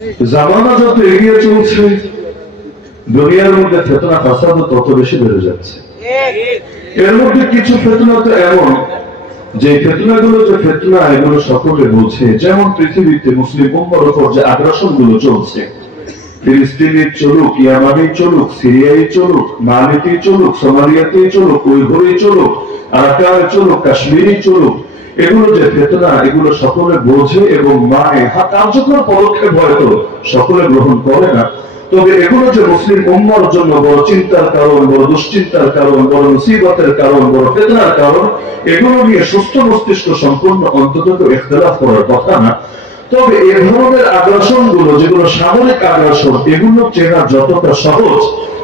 জামানা যত এগিয়ে চলছে দুনিয়ার মধ্যে ফেতনা ফাসাদ তত বেশি বেড়ে যাচ্ছে। এর মধ্যে কিছু ফেতনা তো এমন যে ফেতনাগুলো এগুলো সকলে বোঝে। যেমন পৃথিবীতে মুসলিম উম্মার উপর যে আগ্রাসন গুলো চলছে, ফিলিস্তিনের চলুক, ইয়ামানি চলুক, সিরিয়াই চলুক, মালিতে চলুক, সোমালিয়াতে চলুক, উইঘুরে চলুক, আরাকানে চলুক, কাশ্মীরি চলুক, এগুলো যে ফেতনা এগুলো সকলে বোঝে এবং মানে। কার্যকর পদক্ষেপ হয়তো সকলে গ্রহণ করে না, তবে এগুলো যে মুসলিম উম্মার জন্য বড় চিন্তার কারণ, বড় দুশ্চিন্তার কারণ, বড় মুসিবতের কারণ, বড় ফেতনার কারণ, এগুলো নিয়ে সুস্থ মস্তিষ্ক সম্পূর্ণ অন্তত ইখতিলাফ করার কথা না। তবে এ ধরনের আগ্রাসন গুলো যেগুলো সামরিক আগ্রাসন, এগুলো চেনা যতটা সহজ,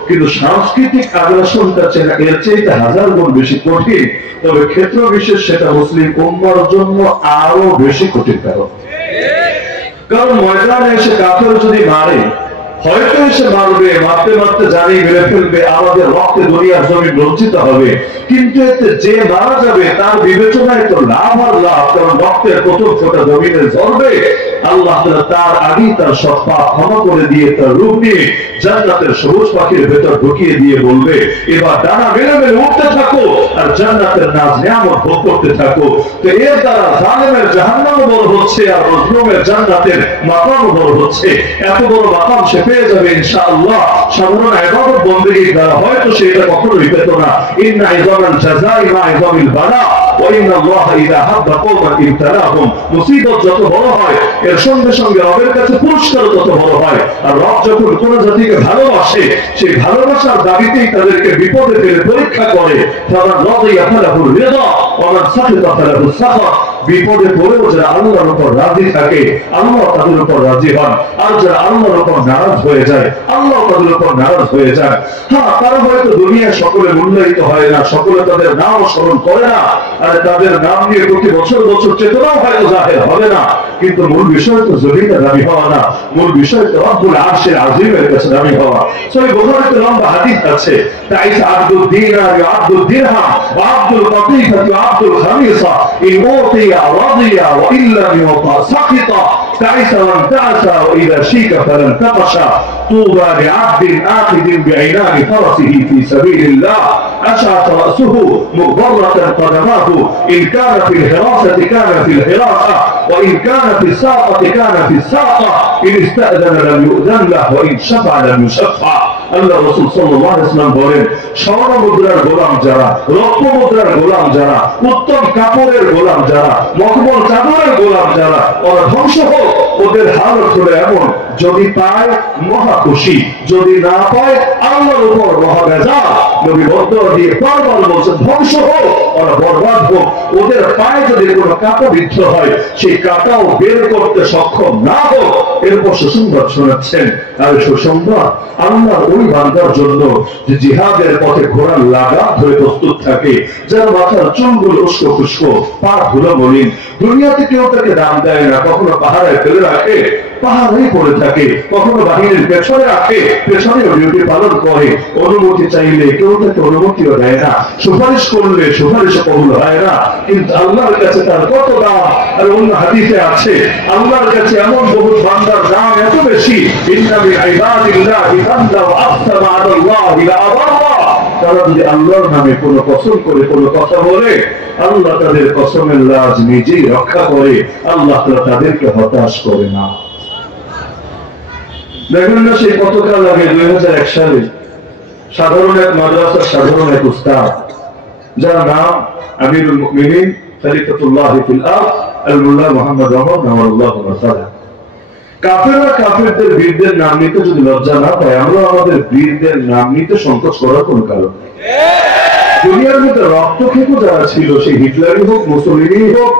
কিন্তু সাংস্কৃতিক আগ্রাসনটা চেনা এর চাইতে হাজার গুণ বেশি কঠিন। তবে ক্ষেত্র বিশেষ সেটা মুসলিম উম্মার জন্য আরো বেশি কঠিন। কারণ ময়দানে এসে কাফের যদি মারে, হয়তো এসে মারবে, মারতে মারতে জানি মেরে ফেলবে, আমাদের রক্তে দুনিয়ার জমিন রঞ্জিত হবে, কিন্তু এতে যে মারা যাবে তার বিবেচনায় তো লাভ আর লাভ। কারণ রক্তের প্রথম ফোঁটা জমিনে ঝরবে, আল্লাহ তার আগেই তার সব পাপ ক্ষমা করে দিয়ে তার রূপ নিয়ে জান্নাতের সবুজ পাখির ভেতর ঢুকিয়ে দিয়ে বলবে, এবার ডানা মেলে মেলে উঠতে থাকো আর জান্নাতের নাজ নিয়ামত ভোগ করতে থাকো। তো এর দ্বারা জালেমের জাহান্নামও বড় হচ্ছে আর মজলুমের জান্নাতের মাকামও বড় হচ্ছে। এত বড় মাকাম সে পেয়ে যাবে ইনশাআল্লাহ। সাধারণ ইবাদত বন্দেগীর দ্বারা হয়তো সে এটা কখনোই পেত না। ইন্না ইযামাল জাযাই মা ইযামিল বালা ওয়া ইন্না আল্লাহা ইযা হাব্বা কওমান ইবতালাহুম। মুসিবত যত বড় হয় এর সঙ্গে সঙ্গে রবের কাছে পুরস্কার তত বড় হয়। আর রব যখন কোন জাতিকে ভালোবাসে, সেই ভালোবাসার দাবিতেই তাদেরকে বিপদে ফেলে পরীক্ষা করে। ফামান রাদিয়া ফালাহুর রিদা ওয়া মান সাখিতা ফালাহুস সাখাত। বিপদে পড়েও যারা আল্লাহর উপর রাজি থাকে, আল্লাহ তাদের উপর রাজি হন। আর যারা আল্লাহর উপর নারাজ হয়ে যায়, আল্লাহ তাদের উপর নারাজ হয়ে যায়। হ্যাঁ, তারা হয়তো দুনিয়ায় সকলে মূল্যায়িত হয় না, সকলে তাদের নাম স্মরণ করে না, আর তাদের নাম নিয়ে প্রতি বছর বছর চেতনাও হয়তো জাহের হবে না, কিন্তু মূল বিষয় তো জমিনে দাবি হওয়া না, মূল বিষয় তো রব্বুল আরশের আযীমের কাছে দাবি হওয়া। সহিহ বুখারীতে লম্বা হাদিস আছে, তাইসা আব্দুদ দিনার ওয়া আব্দুদ দিরহাম ওয়া আব্দুল কাতিফা ওয়া আব্দুল খামিসা ইন উতিয়া রাদিয়া ওয়া ইল্লা ইউতা সাকিতা। تعس وانتعس وإذا شيك فلن تقشى. طوبى لعبد آخذ بعنان فرسه في سبيل الله أشعث رأسه مغبرة قدماه. إن كان في الحراسة كان في الحراسة وإن كان في الساقة كان في الساقة. إن استأذن لم يؤذن له وإن شفع لم يشفع. আল্লাহ রাসূল সাল্লাল্লাহু আলাইহি ওয়াসাল্লাম বলেন, স্বর্ণ মুদ্রার গোলাম যারা, রত্ন মুদ্রার গোলাম যারা, উত্তম কাপড়ের গোলাম যারা, মখমল চাদরের গোলাম যারা, ওরা ধ্বংস হোক। ওদের হালত হলো এমন, যদি পায় মহা খুশি, যদি না পায় আল্লাহর উপর মহা বেজার। নবী বদর দিয়ে বারবার বলছেন, ধ্বংস হোক, ওরা বরবাদ হোক। ওদের পায়ে যদি কোনো কাঁটা বিদ্ধ হয়, সেই কাঁটাও বের করতে সক্ষম না হোক। এরপর সুসংবাদ শোনাচ্ছেন, আর সুসংবাদ আল্লাহর ওই বান্দার জন্য যে জিহাদের পথে ঘোড়ার লাগাম ধরে প্রস্তুত থাকে, যার মাথার চুলগুলো উস্কো খুস্কো, পা ধুলো মলিন, দুনিয়াতে কেউ তাকে দাম দেয় না, কখনো পাহাড়ে ফেলে রাখে, পাহাড়েই পড়ে থাকে, কখনো বাহিনীর পেছনে রাখে, পেছনেও ডিউটি পালন করে। অনুমতি চাইলে কেউ তাকে অনুমতিও দেয় না, সুপারিশ করলে সুপারিশ কবুল হয় না। কিন্তু আল্লাহর কাছে তার কত দাম। আর অন্য হাদিসে আছে, আল্লাহর কাছে এমন বহু বান্দার দাম এত বেশি, ইন্না মিন ইবাদিল্লাহি বান্দা আকসামা আলাল্লাহি লা আবাররা। তারা যদি আল্লাহর নামে কোনো কসম করে কোনো কথা বলে, আল্লাহ তাদের কসমের লাজ নিজেই রক্ষা করে, আল্লাহ তাদেরকে হতাশ করে না। দেখুন না, সেই কতকাল আগে 2001 সালে সাধারণ এক মাদ্রাসার সাধারণ এক উস্তাদ, যার নাম আমিরুল মুমিনিন খলিফাতুল্লাহ ফিল আরদ আল মুল্লা মুহাম্মদ ওমর নাওয়াল্লাহু তাআলা, কাফেররা কাফেরদের বীরদের নাম নিতে যদি লজ্জা না পায়, আমরা আমাদের বীরদের নাম নিতে সংকোচ করার কোন কারণ নেই। দুনিয়ার মধ্যে রক্তক্ষেকো যারা ছিল, সেই হিটলারই হোক, মুসলিনি হোক,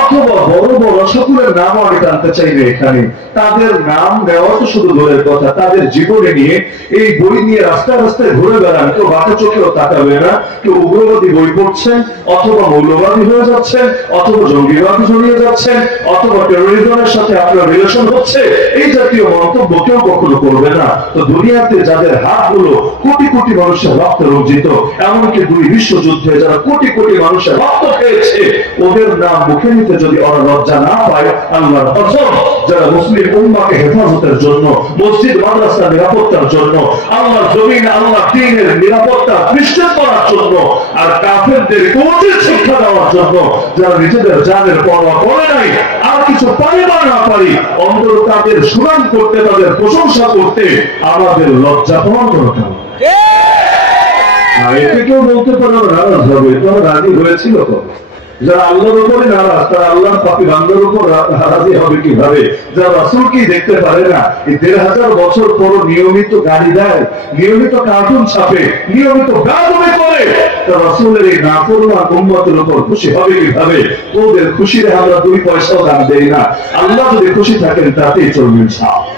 অথবা বড় বড় সকলের নাম আমি জানতে চাই না এখানে। তাদের নাম নেওয়া তো শুধু দূরের কথা, তাদের জীবনে নিয়ে এই বই নিয়ে রাস্তায় রাস্তায় ঘুরে বেড়ান, কেউ বাঁকা চোখেও তাকাবে না। কেউ উগ্রবাদী বই পড়ছেন, অথবা মৌলবাদী হয়ে যাচ্ছেন, অথবা জঙ্গিবাদী জড়িয়ে যাচ্ছেন, অথবা টেরোরিজমের সাথে আপনার রিলেশন হচ্ছে, এই জাতীয় মন্তব্য কেউ কখনো করবে না। তো দুনিয়াতে যাদের হাতগুলো কোটি কোটি মানুষের রক্ত রঞ্জিত, এমনকি দুই বিশ্বযুদ্ধে যারা কোটি কোটি মানুষের রক্ত খেয়েছে, ওদের নাম মুখে পৃথিবীতে যদি ওরা লজ্জা না পায়, আল্লাহর কসম, যারা মুসলিম উম্মাহকে হেফাজতের জন্য, মসজিদ মাদ্রাসা নিরাপত্তার জন্য, আল্লাহর জমিন আল্লাহর দ্বীনের নিরাপত্তা নিশ্চিত করার জন্য আর কাফেরদের উচিত শিক্ষা দেওয়ার জন্য যারা নিজেদের জানের পরোয়া করে নাই, আর কিছু পারি বা না পারি, অন্তত তাদের সুনাম করতে, তাদের প্রশংসা করতে আমাদের লজ্জা পাওয়ার দরকার। এতে কেউ বলতে পারে নারাজ হবে, তোরা রাজি হয়েছিল তো? যারা আল্লাহর উপরে নারাজ, তারা আল্লাহর পাপী বান্দার উপর রাজি হবে কিভাবে? যারা রাসূলকেই দেখতে পারে না, এই ১৫০০ বছর পর নিয়মিত গাড়ি দেয়, নিয়মিত কার্টুন ছাপে, নিয়মিত বেয়াদবি করে, তারা রাসূলের এই নাফরমান উম্মতের উপর খুশি হবে কিভাবে? তোদের খুশিতে আমরা 2 পয়সাও দাম দেই না, আল্লাহ যদি খুশি থাকেন তাতেই চলবে ইনশাআল্লাহ।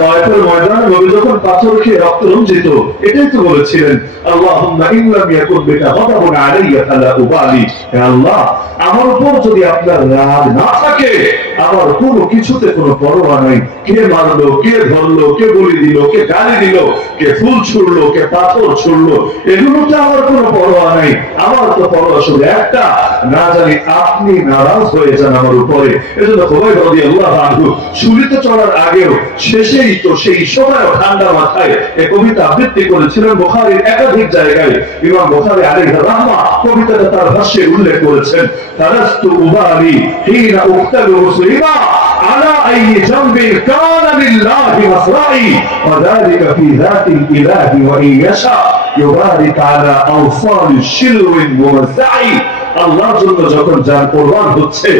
তায়েফের ময়দানে নবী যখন পাথর খেয়ে রক্ত রঞ্জিত, এটাই তো বলেছিলেন, আল্লাহুম্মা ইল্লাম ইয়াকুন বিকা গাদাবুন আলাইয়া ফালা উবালি, হে আল্লাহ, আমার উপর যদি আপনার রাগ না থাকে, আমার কোনো কিছুতে কোনো পরোয়া নাই, কে মারলো, কে ধরলো, কে বলি দিল, কে গালি দিল, কে ফুল ছুড়লো, কে পাথর ছুড়লো, এগুলোতে আমার কোনো পরোয়া নাই। আমার তো পরোয়া শুধু একটা, না জানি আপনি নারাজ হয়ে যান আমার উপরে। এজন্য খুবাইব রাদিয়াল্লাহু আনহু শুরুতে চলার আগেও শেষেই তো সেই সময় ঠান্ডা মাথায় এই কবিতা আবৃত্তি করেছিলেন বুখারীর একাধিক জায়গায়। ইমাম বুখারী আলাইহির রাহমা কবিতাটা তার ভাষ্যে উল্লেখ করেছেন, তারাস্তু উবালি হিনা উক্তালু মুসলিমা আলা আইয়ি জামবিন কানা লিল্লাহি মাসরাই ওয়া যালিকা ফি যাতিল ইলাহি ওয়া ইন ইয়াশা ইউবারিক আলা আওসালি শিলওয়িন মুরসাই। আল্লাহর জন্য যখন জান কোরবান হচ্ছে,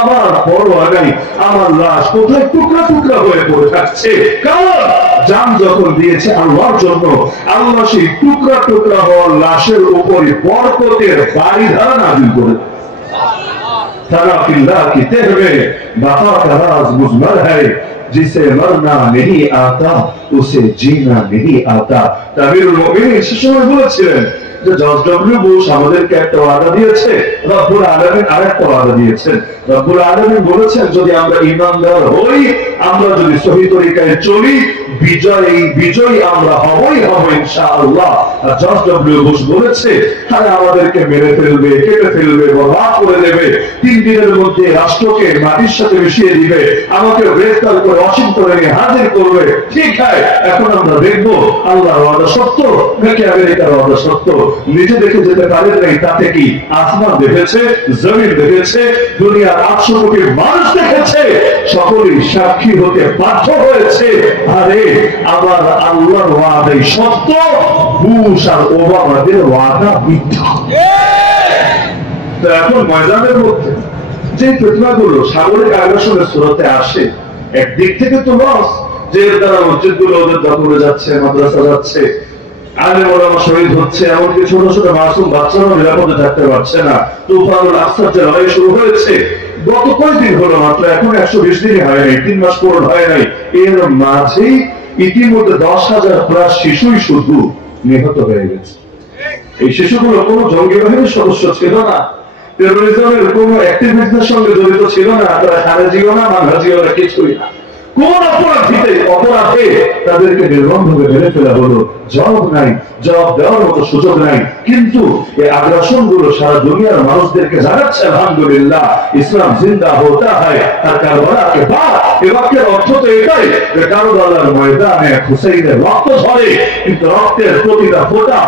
আমার পরোয়া নাই আমার লাশ কোথায় টুকরা টুকরা হয়ে পড়ে থাকছে, কারণ জান যখন দিয়েছে আল্লাহর জন্য, আল্লাহ সেই টুকরা টুকরা হওয়ার লাশের উপরে বরকতের বাড়িধারা নাযিল করে। তারা फिल्लाह की तह में बका का राज मुजमर है, जिसे मरना नहीं आता उसे जीना नहीं आता। তামিরুল মুমিনিন সে সময় বলেছিলেন যে জর্জ ডব্লিউ বুশ আমাদেরকে একটা ওয়াদা দিয়েছে, রব্বুল আলামিন আরেকটা ওয়াদা দিয়েছেন। রব্বুল আলামিন বলেছেন যদি আমরা ঈমানদার হই, আমরা যদি সহি তরিকায় চলি, বিজয়ী আমরা হবই হব ইনশাআল্লাহ। আর জর্জ ডব্লিউ বুশ বলেছে তারা আমাদেরকে মেরে ফেলবে, কেটে ফেলবে, বরবাদ করে দেবে, 3 দিনের মধ্যে রাষ্ট্রকে মাটির সাথে মিশিয়ে দিবে, আমাকে গ্রেফতার করে ওয়াশিংটনে নিয়ে হাজির করবে। ঠিক আছে, এখন আমরা দেখবো আল্লাহর ওয়াদা সত্য নাকি আমেরিকার ওয়াদা সত্য। নিজে দেখে যেতে পারেন নাই, তাতে কি? আসমান দেখেছে, জমিন দেখেছে, দুনিয়ার 800 কোটি মানুষ দেখেছে, সকলেই সাক্ষী হতে বাধ্য হয়েছে। আরে আবার আল্লাহর ওয়াদাই সত্য, বুশ আর ওবামাদের ওয়াদা মিথ্যা। তো এখন ময়দানের মধ্যে যে ফিতনাগুলো সাগরিক আগ্রাসনের স্রোতে আসে, একদিক থেকে তো লস, যে এর দ্বারা মসজিদগুলো ওদের দখলে যাচ্ছে, মাদ্রাসা যাচ্ছে, আলেম ওলামা শহীদ হচ্ছে, এমনকি ছোট ছোট মাসুম বাচ্চারাও নিরাপদে থাকতে পারছে না। তুফানুল আকসার যে লড়াই শুরু হয়েছে গত কয়েকদিন হলো মাত্র, এখন 120 দিনই হয় নাই, 3 মাস পূরণ হয় নাই, এর মাঝেই ইতিমধ্যে 10,000 প্লাস শিশুই শুধু নিহত হয়ে গেছে। এই শিশুগুলো কোনো জঙ্গি বাহিনীর সদস্য ছিল না, টেরোরিজমের কোনো অ্যাক্টিভিটির সঙ্গে জড়িত ছিল না, তারা খারেজিও না, মানহাজিও না, কিছুই না। কোন অপরাধে তাদেরকে নির্মমভাবে মেরে ফেলা হলো, জবাব নাই, জবাব দেওয়ার মতো সুযোগ নাই। কিন্তু এই আগ্রাসন গুলো সারা দুনিয়ার মানুষদেরকে জানাচ্ছে আলহামদুলিল্লাহ ইসলাম জিন্দা হতা হয়। আর কারবালা কে বাদ, এ বাক্যের অর্থ তো এটাই যে কারবালার ময়দানে হুসাইনের রক্ত ঝরে, কিন্তু রক্তের প্রতিটা ফোঁটা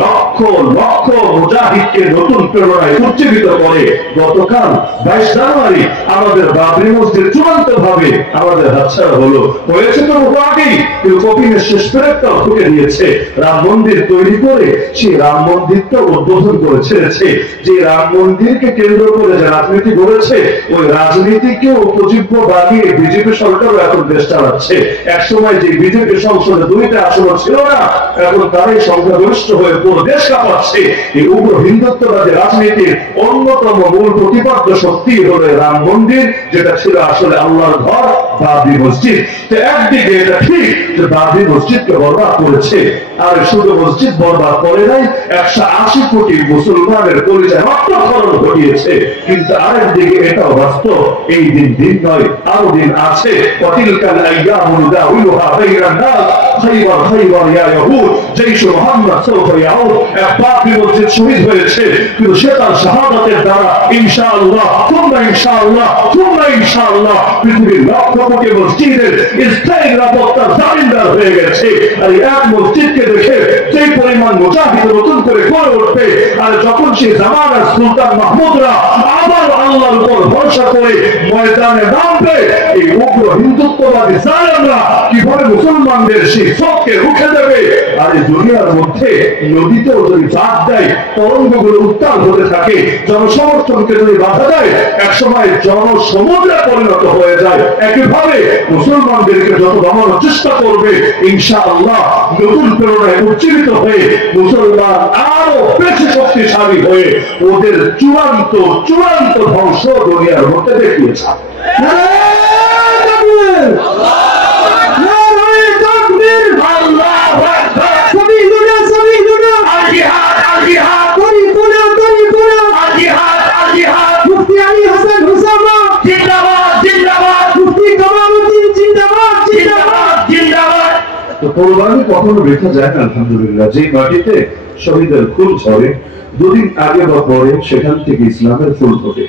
লক্ষ লক্ষ মুজাহিদকে নতুন প্রেরণায় উজ্জীবিত করে। গতকাল 22 জানুয়ারি আমাদের বাবরি মসজিদ চূড়ান্ত ভাবে আমাদের হাতছাড়া হলো। হয়েছে তো বহু আগেই, কিন্তু কপিনের শেষ পেরেকটাও ঠুকে দিয়েছে। রাম মন্দির তৈরি করে সেই রাম মন্দিরটা উদ্বোধন করে ছেড়েছে। যে রাম মন্দিরকে কেন্দ্র করে যে রাজনীতি গড়েছে, ওই রাজনীতিকে উপজীব্য বানিয়ে বিজেপি সরকারও এখন দেশ চালাচ্ছে। একসময় যে বিজেপি সংসদে 2টা আসন ছিল না, এখন তারাই সংখ্যাগরিষ্ঠ হয়ে পুরো দেশ কাঁপাচ্ছে। এই উগ্র হিন্দুত্ববাদী রাজনীতির অন্যতম মূল প্রতিপাদ্য শক্তি হলো রাম মন্দির, যেটা ছিল আসলে আল্লাহর ঘর, বাবরি মসজিদ। তো একদিকে এটা ঠিক যে বাবরি মসজিদকে বরবাদ করেছে, আর শুধু মসজিদ বরবাদ করে নাই, 180 কোটি মুসলমানের কলিজায় রক্তক্ষরণ ঘটিয়েছে। কিন্তু আরেকদিকে এটাও বাস্তব, এই দিন দিন নয়, আরো দিন আছে। ওয়াতিলকাল আইয়ামু নুদাউলুহা বাইনান নাস, খাইবার খাইবার ইয়া ইয়াহুদ জাইশ মুহাম্মদ সাওফা ইয়াউদ। এক বাকি মসজিদ শহীদ হয়েছে, কিন্তু সে তার শাহাদাতের দ্বারা ইনশাআল্লাহ ইনশাআল্লাহ পৃথিবীর লক্ষ কোটি মসজিদের স্থায়ী নিরাপত্তার জামিনদার হয়ে গেছে। আর এক মসজিদকে দেখে যে পরিমাণ মুজাহিদ নতুন করে গড়ে উঠবে, আর যখন সেই জামানার সুলতান মাহমুদরা আবার আল্লাহর উপর ভরসা করে ময়দানে নামবে, এই উগ্র হিন্দুত্ববাদী জালেমরা কিভাবে মুসলমানদের সেই সবকে রুখে দেবে। আর এই দুনিয়ার মধ্যে নদীতেও যদি চাপ দেয়, তরঙ্গগুলো উত্তাল হতে থাকে, জনসমর্থনকে যদি বাধা দেয়, একসময় জনসমুদ্রে পরিণত হয়ে যায়। একইভাবে মুসলমানদেরকে যত দমানোর চেষ্টা করবে, ইনশাআল্লাহ নতুন প্রেরণায় উজ্জীবিত হয়ে মুসলমান আরো বেশি শক্তিশালী হয়ে ওদের চূড়ান্ত ধ্বংস দুনিয়ার মধ্যে দেখিয়েছে। কোরবানি কখনো রেখা যায় না। আলহামদুলিল্লাহ, যে মাটিতে শহীদের ফুল ঝরে, দুদিন আগে বা পরে সেখান থেকে ইসলামের ফুল ফোটে।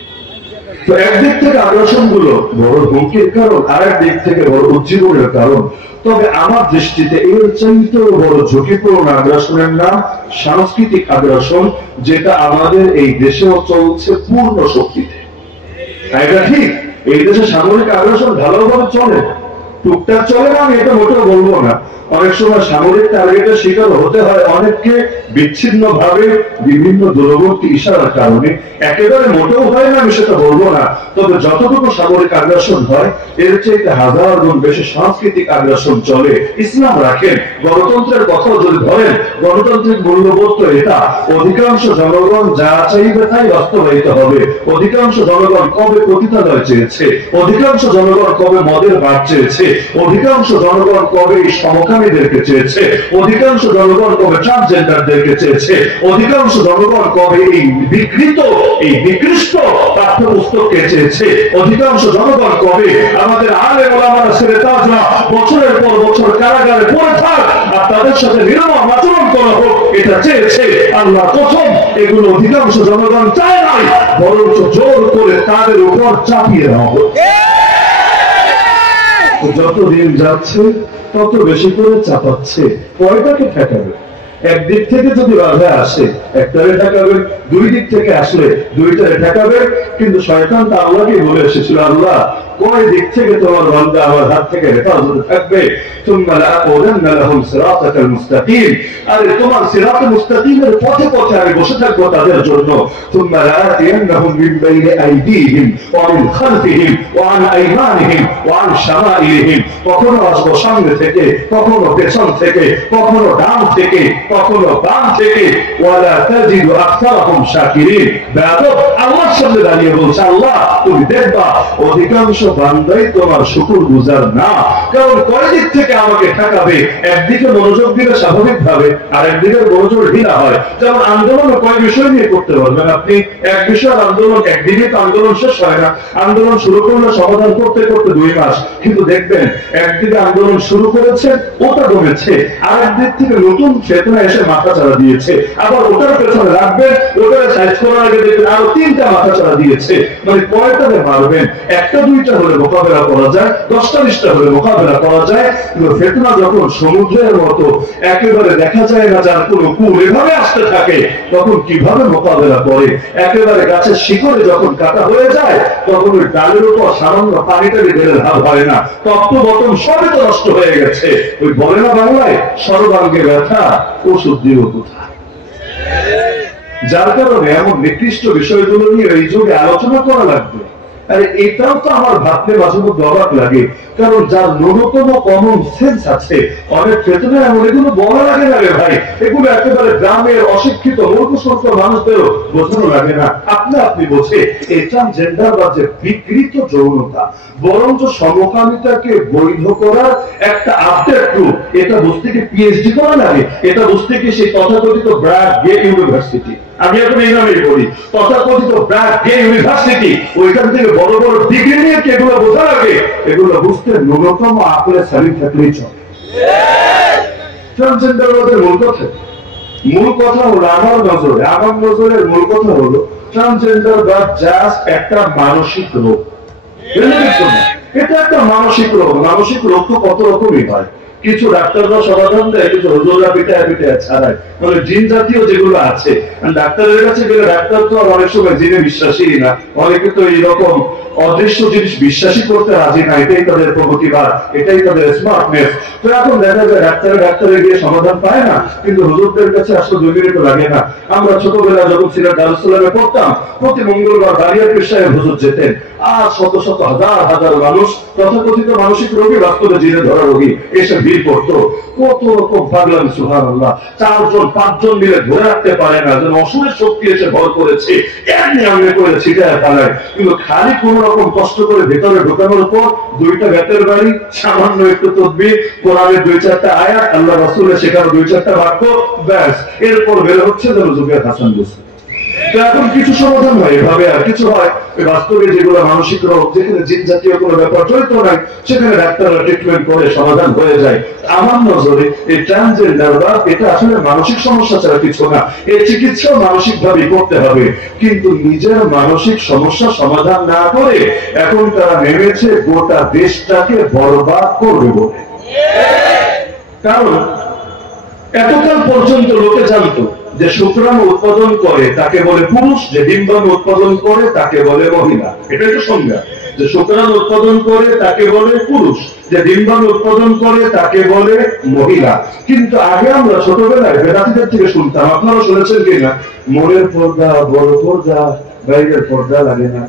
তো একদিক থেকে আগ্রাসন গুলো বড় হুমকির কারণ, আর এক দিক থেকে বড় উজ্জীবনের কারণ। তবে আমার দৃষ্টিতে এর চাইতেও বড় ঝুঁকিপূর্ণ আগ্রাসনের নাম সাংস্কৃতিক আগ্রাসন, যেটা আমাদের এই দেশেও চলছে পূর্ণ শক্তিতে। এটা ঠিক, এই দেশে সামরিক আগ্রাসন ভালোভাবে চলে, টুকটাক চলে না, আমি এটা মোটেও বলবো না। অনেক সময় সামরিক টার্গেটের শিকার হতে হয় অনেককে বিচ্ছিন্ন ভাবে বিভিন্ন দূরবর্তী ইশারার কারণে। একেবারে মোটেও হয় না, আমি সেটা বলবো না। তবে যতটুকু সামরিক আগ্রাসন হয়, এর চাইতে হাজার গুণ বেশি সাংস্কৃতিক আগ্রাসন চলে। ইসলাম রাখেন, গণতন্ত্রের কথাও যদি ধরেন, গণতান্ত্রিক মূল্যবোধ তো এটা, অধিকাংশ জনগণ যা চাইবে তাই বাস্তবায়িত হবে। অধিকাংশ জনগণ কবে পতিতালয় চেয়েছে, অধিকাংশ জনগণ কবে মদের বার চেয়েছে, অধিকাংশ জনগণ কবে সমকামীদেরকে চেয়েছে, অধিকাংশ জনগণ কবে ট্রান্সজেন্ডারদেরকে চেয়েছে, অধিকাংশ জনগণ কবে এই বিকৃষ্ট পাঠ্যপুস্তককে চেয়েছে, অধিকাংশ জনগণ কবে আমাদের আলেম ওলামারা ছেড়ে তাজরা বছরের পর বছর কারাগারে পড়ে থাক আর তাদের সাথে নির্মম আচরণ করা হোক, এটা চেয়েছে। আল্লাহ প্রথম এগুলো অধিকাংশ জনগণ চায় নাই, বরঞ্চ জোর করে তাদের উপর চাপিয়ে দেওয়া হোক। যত দিন যাচ্ছে তত বেশি করে চাপাচ্ছে, কয়টাকে ঠেকাবে? একদিক থেকে যদি বাধা আসে একটারে ঠেকাবে, দুই দিক থেকে আসলে দুইটারে ঠেকাবে। কিন্তু শয়তান তা আল্লাহকে বলে এসেছিল, আল্লাহ কয় দিক থেকে তোমার বান্দা আমার হাত থেকে হেফাজতে থাকবে? আরে তোমার সিরাতে মুস্তাকিমের পথে পথে আমি বসে থাকবো তাদের জন্য। কখনো আসবো সামনে থেকে, কখনো পেছন থেকে, কখনো ডান থেকে, কখনো বাম থেকে। আল্লাহর সামনে দাঁড়িয়ে বলছে, আল্লাহ তুমি দেখবা অধিকাংশ বান্দাই তোমার শুকরগুজার না। কারণ কয় দিক থেকে আমাকে ঠেকাবে? একদিকে মনোযোগ দিলে স্বাভাবিক ভাবে, আর একদিকে মনোযোগ ঢিলা হয়। যেমন আন্দোলন কয় বিষয় নিয়ে করতে পারবেন আপনি? এক বিষয়ের আন্দোলন একদিকে তো আন্দোলন শেষ হয় না। আন্দোলন শুরু করলে সমাধান করতে করতে 2 মাস, কিন্তু দেখবেন একদিকে আন্দোলন শুরু করেছে, ওটা কমেছে, আর একদিক থেকে নতুন চেতনা এসে মাথা চাড়া দিয়েছে। আবার ওটার পেছনে রাখবেন, ওটার সাইজ করার আগে দেখবেন আরো 3টা মাথা চাড়া দিয়েছে। মানে কয়টাতে মারবেন? একটা দুইটা হলে মোকাবেলা করা যায়, 10টা 20টা হলে মোকাবেলা করা যায়। কিন্তু ফেতনা যখন সমুদ্রের মতো একেবারে দেখা যায় না যার কোনো কুল এভাবে আসতে থাকে, তখন কিভাবে মোকাবেলা করে? একেবারে গাছের শিকড়ে যখন কাটা হয়ে যায়, তখন ওই ডালের উপর সামান্য পানিটাকে ঢেলে লাভ হয় না, তত্ত্ব বতন সবে তো নষ্ট হয়ে গেছে। ওই বলে না বাংলায়, সর্বাঙ্গে ব্যথা ওষুধ দিব কোথায়? যার কারণে এমন নিকৃষ্ট বিষয়গুলো নিয়ে এই যুগে আলোচনা করা লাগবে। আরে এটাও তো আমার ভাবতে মাঝে মধ্যে অবাক লাগে, কারণ যার ন্যূনতম কমন সেন্স আছে, অনেক ক্ষেত্রে এমন এগুলো বলা লাগে না রে ভাই। এগুলো একেবারে গ্রামের অশিক্ষিত মূর্খ সূক্ষ্ম মানুষদেরও বোঝানো লাগে না, আপনি বোঝে। এই ট্রান্সজেন্ডার বা যে বিকৃত যৌনতা, বরঞ্চ সমকামিতাকে বৈধ করার একটা আপডেট রূপ, এটা বুঝতে কি পিএইচডি করা লাগে? এটা বুঝতে কি সেই তথাকথিত ব্র্যাক গে ইউনিভার্সিটি, আমি এখন এই নামেই বলি, তথাকথিত ব্র্যাক গে ইউনিভার্সিটি, ওইখান থেকে বড় বড় ডিগ্রি নিয়ে কি এগুলো বোঝা লাগে? এগুলো বুঝতে ন্যূনতম আকলে সালিম থাকলেই চলে। ট্রান্সজেন্ডারবাদের মূল কথা হলো আমার নজরের মূল কথা হলো ট্রান্সজেন্ডারবাদ জাস্ট একটা মানসিক রোগ। এটা একটা মানসিক রোগ। মানসিক রোগ তো কত রকমই হয়। কিছু ডাক্তাররা সমাধান দেয়, কিছু হুজুররা পিটায় ছাড়ায়। মানে জিন জাতীয় যেগুলো আছে, ডাক্তারের কাছে গেলে ডাক্তার তো অনেক সময় জিনে বিশ্বাসী না, অনেকে তো এইরকম অদৃশ্য জিনিস বিশ্বাসী করতে রাজি না। এটাই তাদের প্রগতিবাদ, এটাই তাদের স্মার্টনেস। তো এখন দেখা যায় ডাক্তারে গিয়ে সমাধান পায় না, কিন্তু হুজুরদের কাছে আসলে 2 মিনিট লাগে না। আমরা ছোটবেলা যখন ছিলাম দারুস সালামে পড়তাম, প্রতি মঙ্গলবার বাড়িয়ার পীর সাহেব হুজুর যেতেন। আর শত শত হাজার মানুষ তথাকথিত মানসিক রোগী, বাস্তবে জিনে ধরা রোগী এসে ভিড় করতো। কত রকম পাগলামি, সুবহানাল্লাহ। 4 জন 5 জন মিলে ধরে রাখতে পারে না, যেন অসুরের শক্তি এসে ভর করেছে, এমনি করে ছিটায় ফেলায়। কিন্তু খালি কোন রকম কষ্ট করে ভেতরে ঢোকানোর পর 2টা বেতের বাড়ি, সামান্য একটু তদবির, কোরআনের 2-4টা আয়াত, আল্লাহ রাসূলের শেখানো 2-4টা বাক্য, ব্যাস। এরপর বের হচ্ছে যেন জুবের হাসান বসে। এখন কিছু সমাধান হয় এভাবে, আর কিছু হয় বাস্তবে যেগুলো মানসিক রোগ, যেখানে জিন জাতীয় কোনো ব্যাপার জড়িত নাই, সেখানে ডাক্তাররা ট্রিটমেন্ট করে সমাধান হয়ে যায়। আমার নজরে এই ট্রান্সজেন্ডার বা এটা আসলে মানসিক সমস্যা ছাড়া কিছু না। এই চিকিৎসা মানসিক ভাবে করতে হবে, কিন্তু নিজের মানসিক সমস্যা সমাধান না করে এখন তারা নেমেছে গোটা দেশটাকে বরবাদ করবে বলে। কারণ এতকাল পর্যন্ত লোকে জানতো যে শুক্রাণু উৎপাদন করে তাকে বলে পুরুষ, যে ডিম্বাণু উৎপাদন করে তাকে বলে মহিলা। এটাই তো সংজ্ঞা, যে শুক্রাণু উৎপাদন করে তাকে বলে পুরুষ, যে ডিম্বাণু উৎপাদন করে তাকে বলে মহিলা। কিন্তু আগে আমরা ছোটবেলায় বেদাতীদের থেকে শুনতাম, আপনারা শুনেছেন কিনা, মনের পর্দা বড় পর্দা, বাইরের পর্দা লাগে না।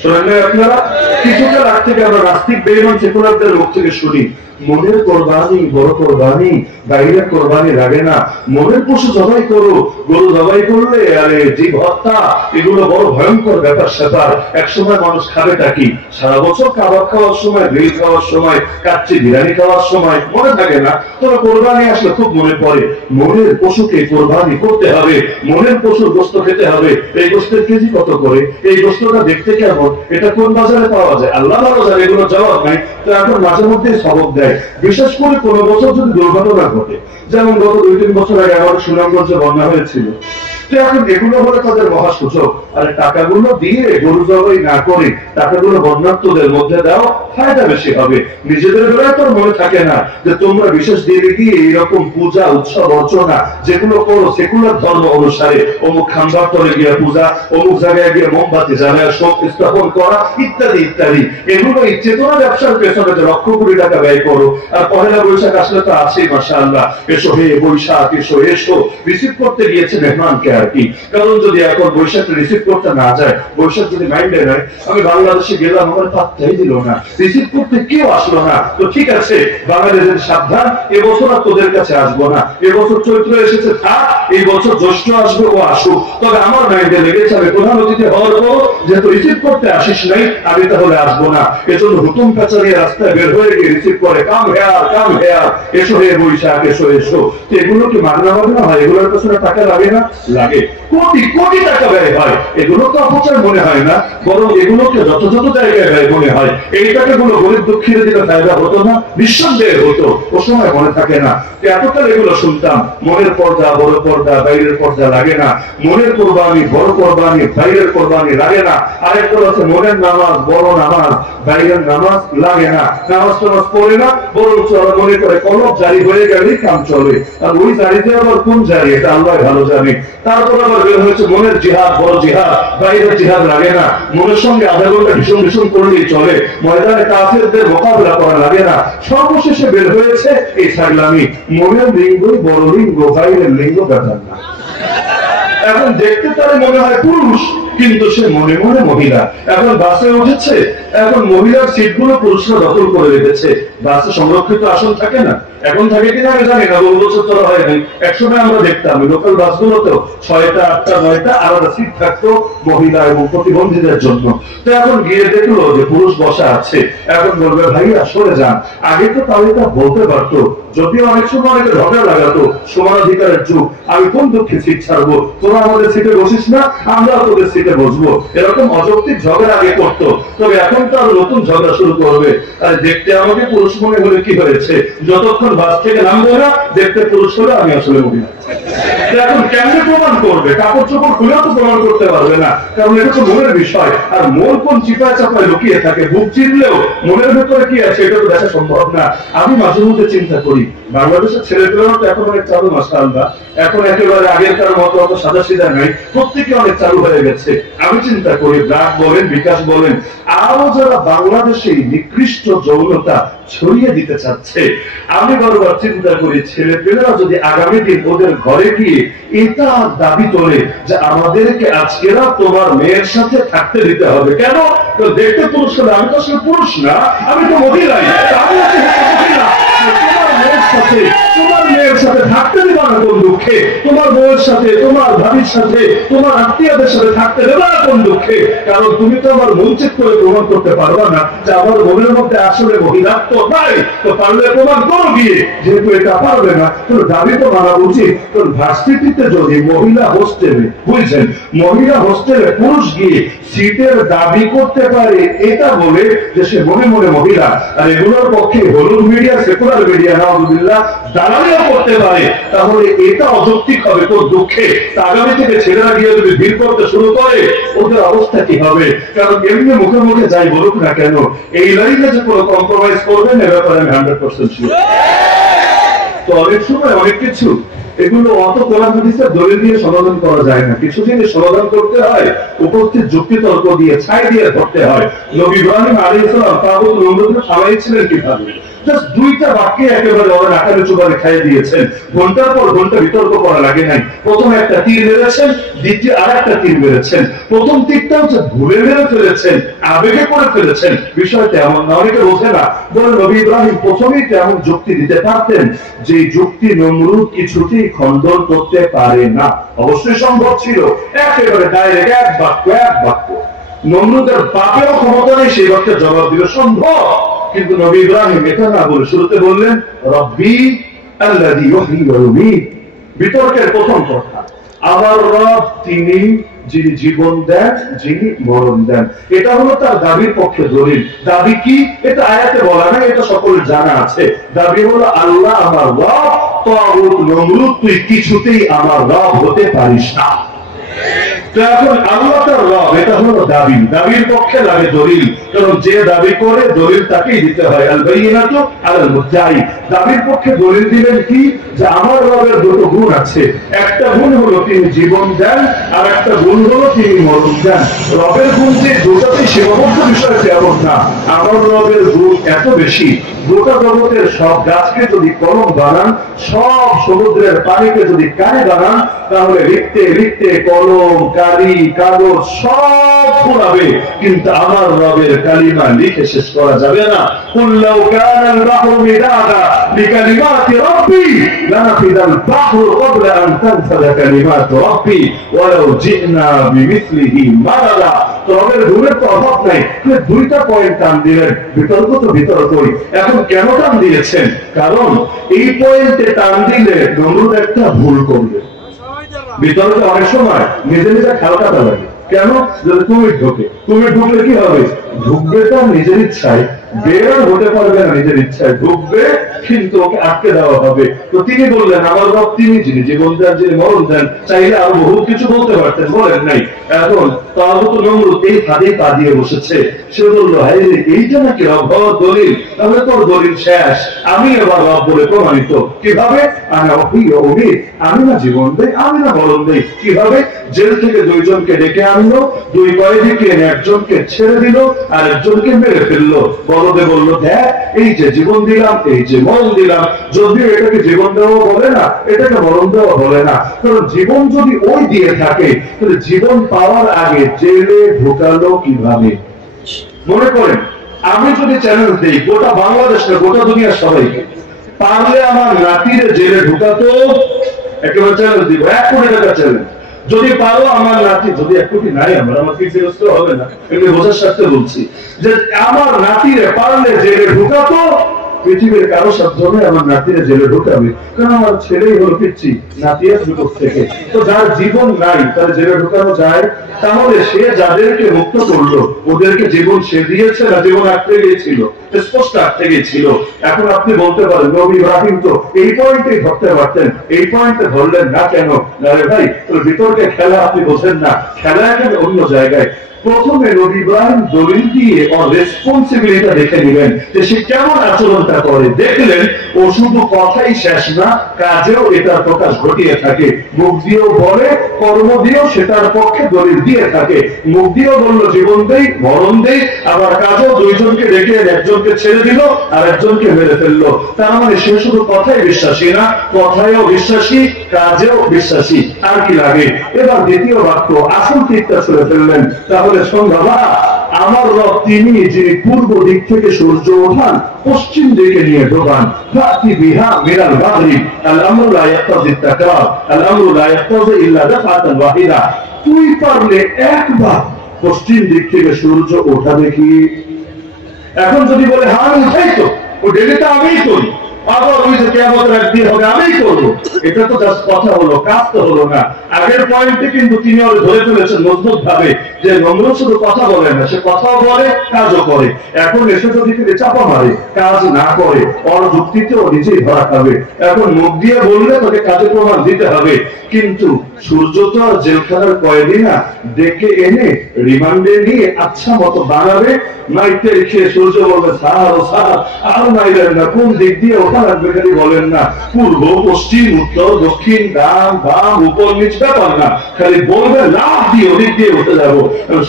শোনেন না আপনারা? কিছুটা রাত থেকে আমরা নাস্তিক বেঈমান সেকুলারদের মুখ থেকে শুনি, মনের কোরবানি বড় কোরবানি, বাইরের কোরবানি লাগে না। মনের পশু জবাই করো, গরু জবাই করলে আরে জীব হত্যা, এগুলো বড় ভয়ঙ্কর ব্যাপার স্যাপার। একসময় মানুষ খাবেটা কি? সারা বছর কাবাব খাওয়ার সময়, গ্রিল খাওয়ার সময়, কাচ্চি বিরিয়ানি খাওয়ার সময় মনে থাকে না, তবে কোরবানি আসলে খুব মনে পড়ে। মনের পশুকে কোরবানি করতে হবে, মনের পশুর গোশত খেতে হবে। এই গোশতের কেজি কত করে? এই গোশতটা দেখতে কেমন? এটা কোন বাজারে পাওয়া যায়? আল্লাহ ভালো জানে, এগুলো জবাব নাই। তো এখন মাঝে মধ্যে সবক দেয়। বিশেষ করে কোনো বছর যদি দুর্ঘটনা ঘটে, যেমন গত 2-3 বছর আগে আমাদের সুনামগঞ্জে বন্যা হয়েছিল, তো এখন এগুলো হলে তাদের মহা সূচক। আর টাকাগুলো দিয়ে গরু জবাই না করে টাকাগুলো বন্যার্তদের মধ্যে দাও, ফায়দা বেশি হবে। নিজেদের বেলায় তোর মনে থাকে না যে তোমরা বিশেষ দিনে গিয়ে এইরকম পূজা উৎসব অর্চনা যেগুলো করো সেকুলার ধর্ম অনুসারে, অমুক খাম্বার তলে গিয়ে পূজা, অমুক জায়গায় গিয়ে মোমবাতি জ্বালায় শোক স্থাপন করা, ইত্যাদি ইত্যাদি, এগুলো এই চেতনা ব্যবসার পেছনে যে লক্ষ কোটি টাকা ব্যয় করো। আর পহেলা বৈশাখ আসলে তো আছেই, মাশাআল্লাহ, এসো হে বৈশাখ এসো এসো, রিসিভ করতে গিয়েছে মেহমানকে আর কি। কারণ যদি এখন বৈশাখ রিসিভ করতে না যায়, বৈশাখ যদি মাইন্ডে নেয়, আমি বাংলাদেশে গেলাম, আমার পাত্তাই দিল না, রিসিভ করতে কেউ আসলো না, তো ঠিক আছে বাংলাদেশের সাবধান, এবছর আর তোদের কাছে আসবো না। এবছর চৈত্র এসেছে থাক, এই বছর জ্যৈষ্ঠ আসবে, ও আসুক। তবে আমার মাইন্ডে লেগেছে আমি প্রধান অতিথি হওয়ার পর যেহেতু রিসিভ করতে আসিস নাই, আমি তাহলে আসবো না। এজন্য হুতুম কাচারিয়া রাস্তায় বের হয়ে গিয়ে রিসিভ করে, কাম হেয়ার, এসো হে বৈশাখ এসো এসো। এগুলো কি মাগনা হবে না হয়? এগুলোর পেছনে টাকা লাগে না? লাগে, কোটি কোটি টাকা ব্যয় হয়। এগুলো তো অপচয় মনে হয় না, বরং এগুলোকে যথাযথ জায়গায় ব্যয় মনে হয়। এই টাকাগুলো গরিব দুঃখীর দিকে ফায়দা হতো না? নিঃসন্দেহে হতো, ও সময় মনে থাকে না। এতকাল এগুলো শুনতাম, মনের পর্দা বড় পর্দা, বাইরের পর্দা লাগে না। মনের কোরবানি বড় কোরবানি, বাইরের কোরবানি লাগে না। আরেকটা আছে মনের নামাজ বড় নামাজ, বাইরের নামাজ লাগে না। নামাজ টামাজ পড়ে না, বরং মনে করে কলব জারি হয়ে গেলেই কাম চলে। আর ওই জারিতে আবার কোন জারি, এটা আল্লাহ ভালো জানে। তারপর আবার বের হয়েছে মনের জিহাদ বড় জিহাদ, বাইরের জিহাদ লাগে না। মনের সঙ্গে আধা ঘন্টা ভীষণ ভীষণ করলেই চলে, ময়দানে কাফেরদের মোকাবিলা করা লাগে না। সর্বশেষে বের হয়েছে এই ছাগলামি, মনের লিঙ্গই বড় লিঙ্গ, বাইরের লিঙ্গ ব্যাপার না। এখন দেখতে তারা মনে হয় পুরুষ, কিন্তু সে মনে মনে মহিলা। এখন বাসে উঠেছে, এখন মহিলার সিটগুলো পুরুষরা দখল করে রেখেছে। বাসে সংরক্ষিত আসন থাকে না, এখন থাকে কিনা আমি জানি না, বহু বছর তোলা হয়নি। একসময় আমরা দেখতাম লোকাল বাসগুলোতেও 6টা 8টা 9টা আলাদা সিট থাকতো মহিলা এবং প্রতিবন্ধীদের জন্য। তো এখন গিয়ে দেখলো যে পুরুষ বসা আছে, এখন বলবে ভাইয়া সরে যান। আগে তো তালিকা বলতে পারতো, যদিও অনেক সময় অনেকে ঝগড়া লাগাতো, সমান অধিকারের যুগ, আমি কোন দুঃখে সিট ছাড়বো, তোরা আমাদের সিটে বসিস না, আমরা তোদের সিট খেতে বসবো, এরকম অযৌক্তিক ঝগড়া আগে করতো। তবে এখন তো আর নতুন ঝগড়া শুরু করবে, আর দেখতে আমাকে পুরুষ মনে হলে কি হয়েছে, যতক্ষণ বাস থেকে নামবো না দেখতে পুরুষ হলে আমি আসলে মহিলা। এখন কেমনে প্রমাণ করবে? কাপড় চোপড় খুলেও তো প্রমাণ করতে পারবে না, কারণ এটা তো মনের বিষয়। আর মন কোন চিপায় চাপায় লুকিয়ে থাকে, বুক চিনলেও মনের ভেতরে কি আছে এটা তো দেখা সম্ভব না। আমি মাঝে মধ্যে চিন্তা করি, বাংলাদেশের ছেলেপেলেরা তো এখন অনেক চালু, মাশাআল্লাহ, এখন একেবারে আগেরকার মতো অত সাদা সিধা নাই, প্রত্যেকে অনেক চালু হয়ে গেছে। আমি চিন্তা করি, ব্রাক বলেন, বিকাশ বলেন, আরো যারা বাংলাদেশে নিকৃষ্ট যৌনতা ছড়িয়ে দিতে চাচ্ছে, আমি বারবার চিন্তা করি ছেলেপেলেরা যদি আগামী দিন ওদের ঘরে গিয়ে এটা দাবি তোলে যে আমাদেরকে আজকেরা তোমার মেয়ের সাথে থাকতে দিতে হবে, কেন? তো দেখতে পুরুষ হলে আমি তো আসলে পুরুষ না, আমি তো মহিলাই, আমি মহিলা, তোমার মেয়ের সাথে থাকতে দেবা না কোন দুঃখে? তোমার বউয়ের সাথে, তোমার ভাবির সাথে, তোমার আত্মীয়দের সাথে থাকতে দেবা না কোন দুঃখে? কারণ তুমি তো আমার মন চেক করে প্রমাণ করতে পারবা না যে আমার মনের মধ্যে আসলে মহিলাত্ব নাই। তো পারলে প্রমাণ করো গিয়ে, যেহেতু এটা পারবে না তোর দাবি তো মানা উচিত। তোর ভার্সিটিতে যদি মহিলা হোস্টেলে, বুঝছেন, মহিলা হোস্টেলে পুরুষ গিয়ে সিটের দাবি করতে পারে এটা বলে যে সে মনে মনে মহিলা, আর এগুলোর পক্ষে হলুদ মিডিয়া, সেকুলার মিডিয়া নাউযুবিল্লাহ দালালিও করতে পারে, তাহলে এটা অযৌক্তিক হবে তোর দুঃখে। আগামী থেকে ছেলেরা গিয়ে যদি ভিড় করতে শুরু করে ওদের অবস্থা কি হবে? কারণ এমনি মুখে মুখে যাই বলুক না কেন, এই লাইনে যে কোনো কম্প্রোমাইজ করবেন এ ব্যাপারে আমি 100% শিওর। তো অনেক সময় অনেক কিছু এগুলো অত কোরআন হাদিসের দলিল দিয়ে সমাধান করা যায় না। কিছু জিনিস সমাধান করতে হয় উপস্থিত যুক্তি তর্ক দিয়ে, ছাই দিয়ে ধরতে হয়। নবী ইব্রাহিম আলাইহিস সালাম তাগুত নমরুদকে থামাইছিলেন কিভাবে? জাস্ট দুইটা বাক্যে একেবারে ওরা নাকালে চুবারে খাইয়ে দিয়েছেন। ঘন্টার পর ঘন্টা বিতর্ক করা লাগে নাই। প্রথম একটা তীর মেরেছেন, দ্বিতীয় আর একটা তীর মেরেছেন। প্রথম তীরটা হচ্ছে ভুলে মেরে ফেলেছেন, আবেগে করে ফেলেছেন, বিষয়টা এমন না। অনেকে বোঝে না, বলে নবী ইব্রাহিম প্রথমেই তেমন যুক্তি দিতে পারতেন যে যুক্তি নমরুদ কিছুতেই খণ্ডন করতে পারে না। অবশ্যই সম্ভব ছিল, একেবারে ডাইরেক্ট এক বাক্য এক বাক্য। নমরুদের বাপেরও ক্ষমতা নেই সেই বাক্যের জবাব দিলে সম্ভব, কিন্তু নবী ইব্রাহিম এটা না বলে শুরুতে বললেন রব্বি আল্লাযী ইউহয়ী ওয়া ইউমীত। বিতর্কের প্রথম কথা, আমার রব তিনি যিনি জীবন দেন, যিনি মরণ দেন। এটা হলো তার দাবির পক্ষে দলিল। দাবি কি? এটা আয়াতে বলা নাই, এটা সকলের জানা আছে। দাবি হলো আল্লাহ আমার রব, তাগুত নমরুদ তুই কিছুতেই আমার রব হতে পারিস না। এখন আল্লাহ তার রব, এটা হলো দাবি। দাবির পক্ষে লাগে দলিল, কারণ যে দাবি করে দলিল তাকেই দিতে হয়। আল বাইয়িনাতু আলাল মুদ্দাই। দাবির পক্ষে দলিল দিলেন কি? যে আমার রবের দুটো গুণ আছে, একটা গুণ হলো তিনি জীবন দেন, আর একটা গুণ হলো তিনি মরণ দেন। রবের গুণ যে দুটাতেই সীমাবদ্ধ বিষয় তেমন না। আমার রবের গুণ এত বেশি, গোটা জগতের সব গাছকে যদি কলম বানান, সব সমুদ্রের পানিকে যদি কানে বানান, তাহলে লিখতে লিখতে কলম, কালি, কাগজ সব ফুরাবে, কিন্তু আমার রবের কালিমা লিখে শেষ করা যাবে না। কুল্লাউ কানাল বাহরু মিদাদা লিকালিমাতি রাব্বি লানাফিদাল বাহরু ক্বাবলা আন তানফাদা কালিমাতু রাব্বি ওয়ালাউ জি'না বিমিসলিহি মাদাদা। রবের গুণের তো অভাব নাই। দুইটা পয়েন্ট টান দিলেন, বিতর্ক তো বিতর্কই। এখন কেন টান দিয়েছেন? কারণ এই পয়েন্টে টান দিলে নমরুদ একটা ভুল করবে। বিতর্কে অনেক সময় নিজে নিজে খালকাটা লাগে। কেন? যদি তুমি ঢুকলে কি হবে? ঢুকবে তার নিজের ইচ্ছায়, বের হতে পারবে না নিজের ইচ্ছায়, ঢুকবে কিন্তু ওকে আটকে দেওয়া হবে। তো তিনি বললেন আমার রব তিনি যিনি জীবন দেন, যিনি মরণ দেন। চাইলে আরো বহুত কিছু বলতে পারতেন, বলেন নাই। এখন তাগুত নমরুদ এই ফাঁদে পা দিয়ে বসেছে। সে বললো হায় রে, এইটা নাকি রব দলিল? তাহলে তোর দলিল শেষ, আমি এবার রব বলে প্রমাণিত। কিভাবে? আমি না জীবন দেই, আমি না মরণ দেই। কিভাবে? জেল থেকে দুইজনকে ডেকে আনলো, দুই কয়েদিকে একজনকে ছেড়ে দিল, আর একজনকে মেরে ফেললো। বলদে বলল দেখ, এই যে জীবন দিলাম, এই যে মরণ দিলাম। যদিও এটাকে জীবন দেওয়া বলে না, এটাকে মরণ দেওয়া বলে না। কারণ জীবন যদি ওই দিয়ে থাকে, তাহলে জীবন পাওয়ার আগে জেলে ঢুকালো কিভাবে? মনে করেন আমি যদি চ্যালেঞ্জ দিই গোটা বাংলাদেশে, গোটা দুনিয়ার সবাইকে, পারলে আমার নাতিরে জেলে ঢুকাতো, একেবারে চ্যালেঞ্জ দিব, 1 কোটি টাকা চ্যালেঞ্জ। যদি পারো আমার নাতি, যদি 1 কোটি নাই আমার ফিরস্ত হবে না, এমনি বোঝার সাথে বলছি যে আমার নাতিরে পারলে জেলে ঢুকাতো, পৃথিবীর কারো সাধ্য নয় আমার নাতিরা জেলে ঢোকাবে, কারণ আমার ছেলেই হলো পিচ্ছি, নাতি আসবে থেকে। তো যার জীবন নাই তার জেলে ঢোকানো যায়? তাহলে সে যাদেরকে মুক্ত করলো ওদেরকে জীবন সে দিয়েছে না জীবন আটকে গিয়েছিল? স্পষ্ট আটকে গিয়েছিল। এখন আপনি বলতে পারেন নবী ইব্রাহিম তো এই পয়েন্টে ধরতে পারতেন, এই পয়েন্টে ধরলেন না কেন? আরে ভাই, তোর বিতর্কে খেলা আপনি বোঝেন না, খেলা এখানে অন্য জায়গায়। প্রথমে নবী ইব্রাহিম দলিল দিয়ে ওর রেসপন্সিবিলিটি দেখে নিলেন যে সে কেমন আচরণটা করে। দেখলেন ও শুধু কথাই শেষ না, কাজেও এটার প্রকাশ ঘটিয়ে থাকে। মুখ দিয়েও বলে, কর্ম দিয়েও সেটার পক্ষে দলিল দিয়ে থাকে। মুখ দিয়েও বললো জীবন দেই, মরণ দেই, আবার কাজেও দুইজনকে ডেকে একজনকে ছেড়ে দিল আর একজনকে মেরে ফেললো। তার মানে সে শুধু কথাই বিশ্বাসী না, কথায়ও বিশ্বাসী, কাজেও বিশ্বাসী। আর কি লাগে? এবার দ্বিতীয় বাক্য আসল দিকটা ছেড়ে ফেললেন। তাহলে বাবা, আমার রব তিনি যিনি পূর্ব দিক থেকে সূর্য ওঠান পশ্চিম দিকে নিয়ে ঢোকান। ফাতি বিহা মিনাল মাগরিব আল আমরু লা ইয়াক্তাজি তাকরার আল আমরু লা ইয়াক্তাজি ইল্লা দাফাতান ওয়াহিদা। তুই পারলে একবার পশ্চিম দিক থেকে সূর্য ওঠা দেখি। এখন যদি বলে হ্যাঁ আমি উঠাই তো, ও ডেলিটা আমিই করি, আবার ওই যে কিয়ামতের একদিন হবে আমিই করবো, এটা তো জাস্ট কথা হলো, কাজ তো হলো না। আগের পয়েন্টে কিন্তু তিনি ওর ধরে ফেলেছেন মজবুত ভাবে যে নমরুদ শুধু কথা বলে না, সে কথাও বলে কাজও করে। এখন এসে যদি তিনি চাপা মারে, কাজ না করে, ওর যুক্তিতে ও নিজেই ধরা খাবে। এখন মুখ দিয়ে বললে তোকে কাজে প্রমাণ দিতে হবে। কিন্তু সূর্য তো আর জেলখানার কয়েদি না, ডেকে এনে রিমান্ডে নিয়ে আচ্ছা মতো বানাবে, মাইতে খেয়ে সূর্য বলবে সার ও সার, আর মাইলেন না, কোন দিক দিয়ে ওঠা লাগবে খালি বলেন না, পূর্ব পশ্চিম উত্তর দক্ষিণ ডান বাম উপর নিচ ব্যাপার না, খালি বলবে লাভ দিয়ে ওদিক দিয়ে উঠে যাবো।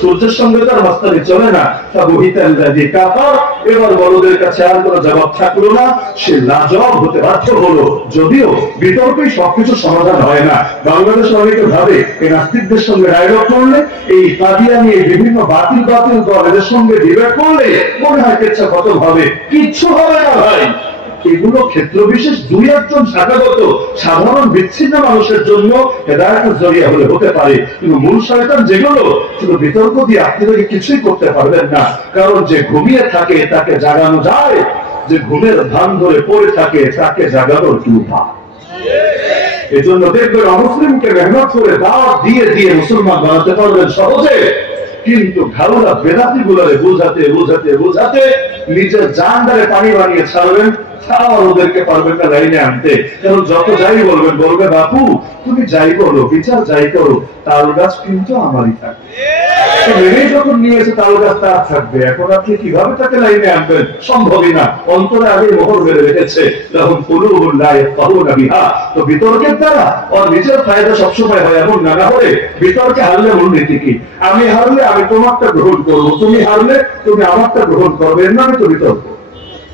সূর্যের সঙ্গে তার মাস্তানি চলে না। তা বহিতাল দিয়ে কাপার, এবার বড়দের কাছে আর কোনো জবাব থাকলো না, সে লাজবাব হতে বাধ্য হলো। যদিও বিতর্কেই সবকিছু সমাধান হয় না। বাংলাদেশ অনেকে ভাবে এই নাস্তিকদের সঙ্গে ডায়লগ করলে, এই কাদিয়ানি এই বিভিন্ন বাতিল বাতিল দল এদের সঙ্গে ডিবেট করলে মনে হয় কেচ্ছা কত ভাবে, কিচ্ছু হবে না ভাই। এগুলো ক্ষেত্র বিশেষ দুই একজন শাখাগত সাধারণ বিচ্ছিন্ন মানুষের জন্য হেদায়েতের জরিয়া হলে হতে পারে, কিন্তু মূল শয়তান যেগুলো শুধু বিতর্ক দিয়ে আপনাদেরকে কিছুই করতে পারবেন না। কারণ যে ঘুমিয়ে থাকে তাকে জাগানো যায়, যে ঘুমের ধান ধরে পড়ে থাকে তাকে জাগানোর কি উপায়? এজন্য দেখবেন অমুসলিমকে মেহনত করে দাওয়াত দিয়ে দিয়ে মুসলমান বানাতে পারবেন সহজে, কিন্তু ঘাউলা বেদাতি গুলারে বোঝাতে বোঝাতে বোঝাতে নিজের জানদারে পানি বানিয়ে ছাড়বেন, ছাড়াও ওদেরকে পারবেন না লাইনে আনতে। কারণ যত যাই বলবেন, বলবে বাপু তুমি যাই বলো, বিচার যাই করো, তাল গাছ কিন্তু আমারই থাকবে। যখন নিয়ে এসে তাল গাছ তার থাকবে, এখন আপনি কিভাবে তাকে লাইনে আনবেন? সম্ভবই না। অন্তরে আগে মোহর মেরে রেখেছে, তখন তো বিতর্কের দ্বারা ওর নিজের ফায়দা সবসময় হয় এমন না। না হলে বিতর্কে হারলে মূলনীতি কি? আমি হারলে আমি তোমারটা গ্রহণ করবো, তুমি হারলে তুমি আমারটা গ্রহণ করবে, এর নামে তো বিতর্ক।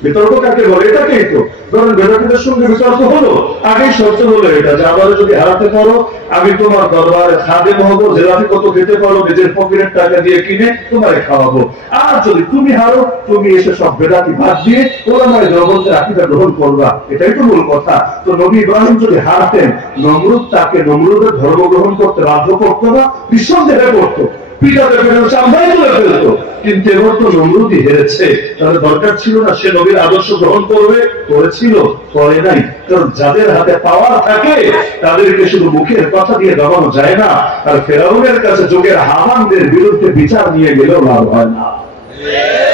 বিতর্ক কাকে বলে? এটাকেই তো। ধরেন বেদাতিদের সঙ্গে বিতর্ক হলো, আগেই শর্ত হলো এটা যে আমাদের যদি হারাতে পারো আমি তোমার দরবারে খাদেম হবো, জেলাতে কত খেতে পারো নিজের পকেটের টাকা দিয়ে কিনে তোমারে খাওয়াবো। আর যদি তুমি হারো, তুমি এসে সব বেদাতি ভাত দিয়ে ওলামায়ে দেওবন্দের আকীদা গ্রহণ করবা। এটাই তো মূল কথা। তো নবী ইব্রাহিম যদি হারতেন, নমরুদ তাকে নমরুদের ধর্ম গ্রহণ করতে বাধ্য করতো না, নিঃসন্দেহে করতো, পিটাতে পেরে চামড়াই তুলে ফেলতো। কিন্তু এবার তো নমরুদই হেরেছে, তাহলে দরকার ছিল না সে নবীর আদর্শ গ্রহণ করবে? করেছিল? করে নাই। কারণ যাদের হাতে পাওয়ার থাকে তাদেরকে শুধু মুখের কথা দিয়ে দমানো যায় না। আর ফেরাউনের কাছে যুগের হামানদের বিরুদ্ধে বিচার নিয়ে গেলেও লাভ হয় না।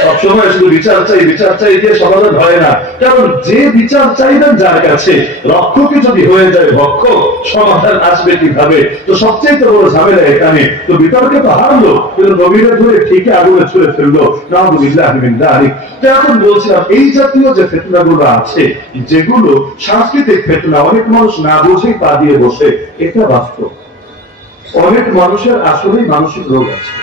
সবসময় শুধু বিচার চাই বিচার চাই দিয়ে সমাধান হয় না। কারণ যে বিচার চাইবেন যার কাছে, রক্ষকে যদি হয়ে যায় ভক্ষক, সমাধান আসবে কিভাবে? তো সবচেয়ে বড় ঝামেলা এখানে। তো বিতর্কে তো হারলো, কিন্তু নবীরে ধরে ঠিকই আগুনে ছুড়ে ফেললো। নাউযুবিল্লাহি মিন যালিক। তো এখন বলছিলাম এই জাতীয় যে ফিতনাগুলো আছে, যেগুলো সাংস্কৃতিক ফিতনা, অনেক মানুষ না বুঝেই পা দিয়ে বসে, এটা বাস্তব। অনেক মানুষের আসলেই মানসিক রোগ আছে।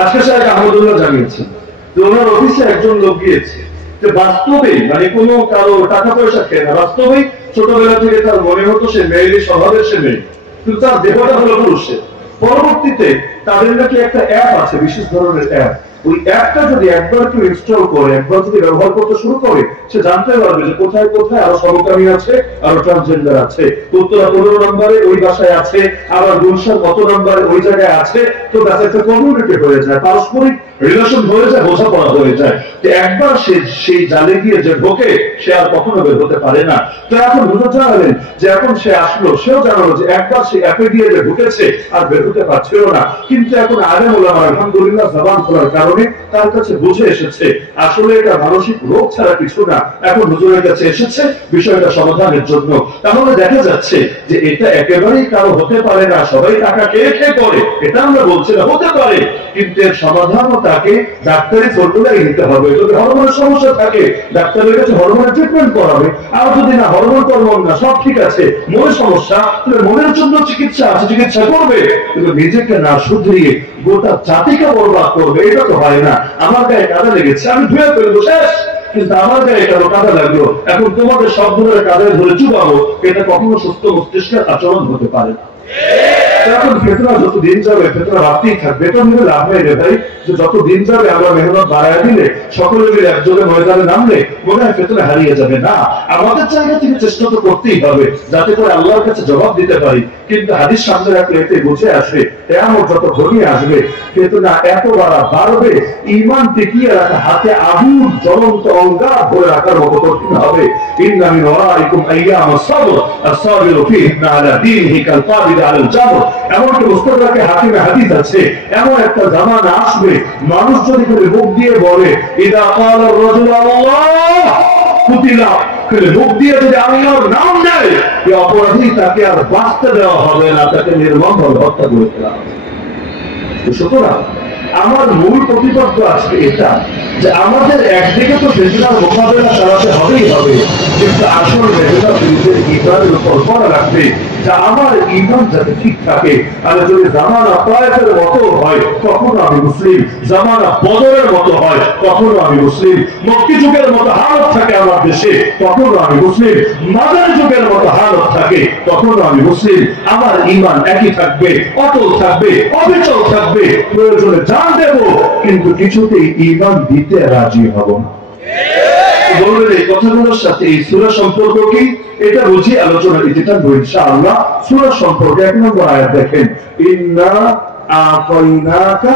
আজকে সাহেব আহমদুল্লাহ জানিয়েছেন যে ওনার অফিসে একজন লোক গিয়েছে, যে বাস্তবে মানে কোনো কারো টাকা পয়সা খেয়ে না, বাস্তবেই ছোটবেলা থেকে তার মনে হতো সে মেয়েলি স্বভাবের, সে মেয়ে, কিন্তু তার দেহটা হলো পুরুষের। পরবর্তীতে তাদের নাকি একটা অ্যাপ আছে, বিশেষ ধরনের অ্যাপ। ওই অ্যাপটা যদি একবার কেউ ইনস্টল করে, একবার যদি ব্যবহার করতে শুরু করে, সে জানতে পারবে যে কোথায় কোথায় আরো সমকামী আছে, আরো ট্রান্সজেন্ডার আছে। উত্তরা 15 নম্বরে ওই বাসায় আছে, আবার গুলশান কত নম্বরে ওই জায়গায় আছে। তো তাতে একটা কমিউনিটি হয়ে যায়, পারস্পরিক রিলেশন হয়ে যায়, বোঝাপড়া হয়ে যায়। তো একবার সে সেই জালে গিয়ে যে ঢোকে, সে আর কখনো বের হতে পারে না। তো এখন হুজুর জানালেন যে এখন সে আসলো, সেও জানালো যে একবার সে অ্যাপে গিয়ে যে ঢুকেছে আর বের হতে পারছিল না। কিন্তু এখন আলেম ওলামা আলহামদুলিল্লাহ জবান খোলার কারণে তার কাছে বুঝে এসেছে আসলে এটা মানসিক রোগ ছাড়া কিছু না। এখন হুজুরের কাছে এসেছে বিষয়টা সমাধানের জন্য। তাহলে দেখা যাচ্ছে যে এটা একেবারেই কারো হতে পারে না, সবাই টাকা খেয়ে খেয়ে করে, এটা আমরা বলছি না, হতে পারে, কিন্তু এর সমাধানও তাকে ডাক্তারি ফর্মুলাই নিতে হবে। যদি হরমোনের সমস্যা থাকে ডাক্তারের কাছে হরমোনের ট্রিটমেন্ট করাবে, আর যদি না হরমোন টরমোন না সব ঠিক আছে, মনের সমস্যা, তাহলে মনের জন্য চিকিৎসা আছে, চিকিৎসা করবে। কিন্তু নিজেকে না শুধরিয়ে গোটা জাতিকে বরবাদ করবে, এটা তো হয় না। আমার গায়ে কাদা লেগেছে, আমি ধুয়ে ফেলবো, শেষ। কিন্তু আমার গায়ে কেন কাদা লাগলো, এখন তোমাদের সব ধরনের কাদায় ধরে চুবাবো, এটা কখনো সুস্থ মস্তিষ্কের আচরণ হতে পারে না। এখন ফেতনা যত দিন যাবে ফেতনা বাড়তেই থাকবে। এটা ভেবে লাভ নেই রে ভাই, যে যত দিন যাবে আমরা মেহনত বাড়ায় দিলে, সকলে মিলে একযোগে ময়দানে নামলে মনে হয় ফেতনা হারিয়ে যাবে। না, আমাদের জায়গা থেকে চেষ্টা তো করতেই হবে যাতে করে আল্লাহর কাছে জবাব দিতে পারি। কিন্তু হাদিস সামনে রাখলে এতে বুঝে আসে এমন যত ঘনিয়ে আসবে ফেতনা এত বাড়বে, ঈমান টিকিয়ে রাখা হাতে আগুন জ্বলন্ত অঙ্গার ধরে রাখার মতো কঠিন হবে। ইন্না মিন ওয়ারাইকুম আইয়ামাস সাবর আস-সাবিরু ফীহিন্না আলা দীনিহি কাল কাবিদ আলাল জামর। এমনকি মুস্তাদরাকে হাকিমে হাদিস আছে, এমন একটা জামানা আসবে মানুষ যদি করে মুখ দিয়ে বলে ইদা ক্বালা আর-রাজুলু আল্লাহ কুতিলা, মুখ দিয়ে যদি আল্লাহর নাম নেয়, এই অপরাধী তাকে আর বাঁচতে দেওয়া হবে না, তাকে নির্মমভাবে হত্যা করে ফেলা হবে। সুতরাং আমার মূল প্রতিপাদ্য আজকে এটা যে আমাদের একদিকে তো ফেতনার মোকাবেলা চালাতে হবেই হবে, কিন্তু আসল ফেতনা নিজের ঈমানের উপর করা রাখবে, যা আমার ঈমান যাতে ঠিক থাকে। আর যদি জামানা তায়েফের মতো হয় তখনও আমি মুসলিম, জামানা বদরের মতো হয় তখনও আমি মুসলিম, মক্কি যুগের মতো হালত থাকে আমার দেশে তখনও আমি মুসলিম, মাদানী যুগের মতো হালত থাকে তখনও আমি মুসলিম। আমার ঈমান একই থাকবে, অটল থাকবে, অবিচল থাকবে। প্রয়োজনে জান দেব, কিন্তু কিছুতেই ঈমান দিতে রাজি হব না। বলবেন এই কথাগুলোর সাথে এই সূরা সম্পর্ক কি, এটা বুঝি আলোচনা দিতে থাকবো ইনশাআল্লাহ। সূরা সম্পর্কে 1 নম্বর আয়াত দেখেন, ইন্না আতাইনাকা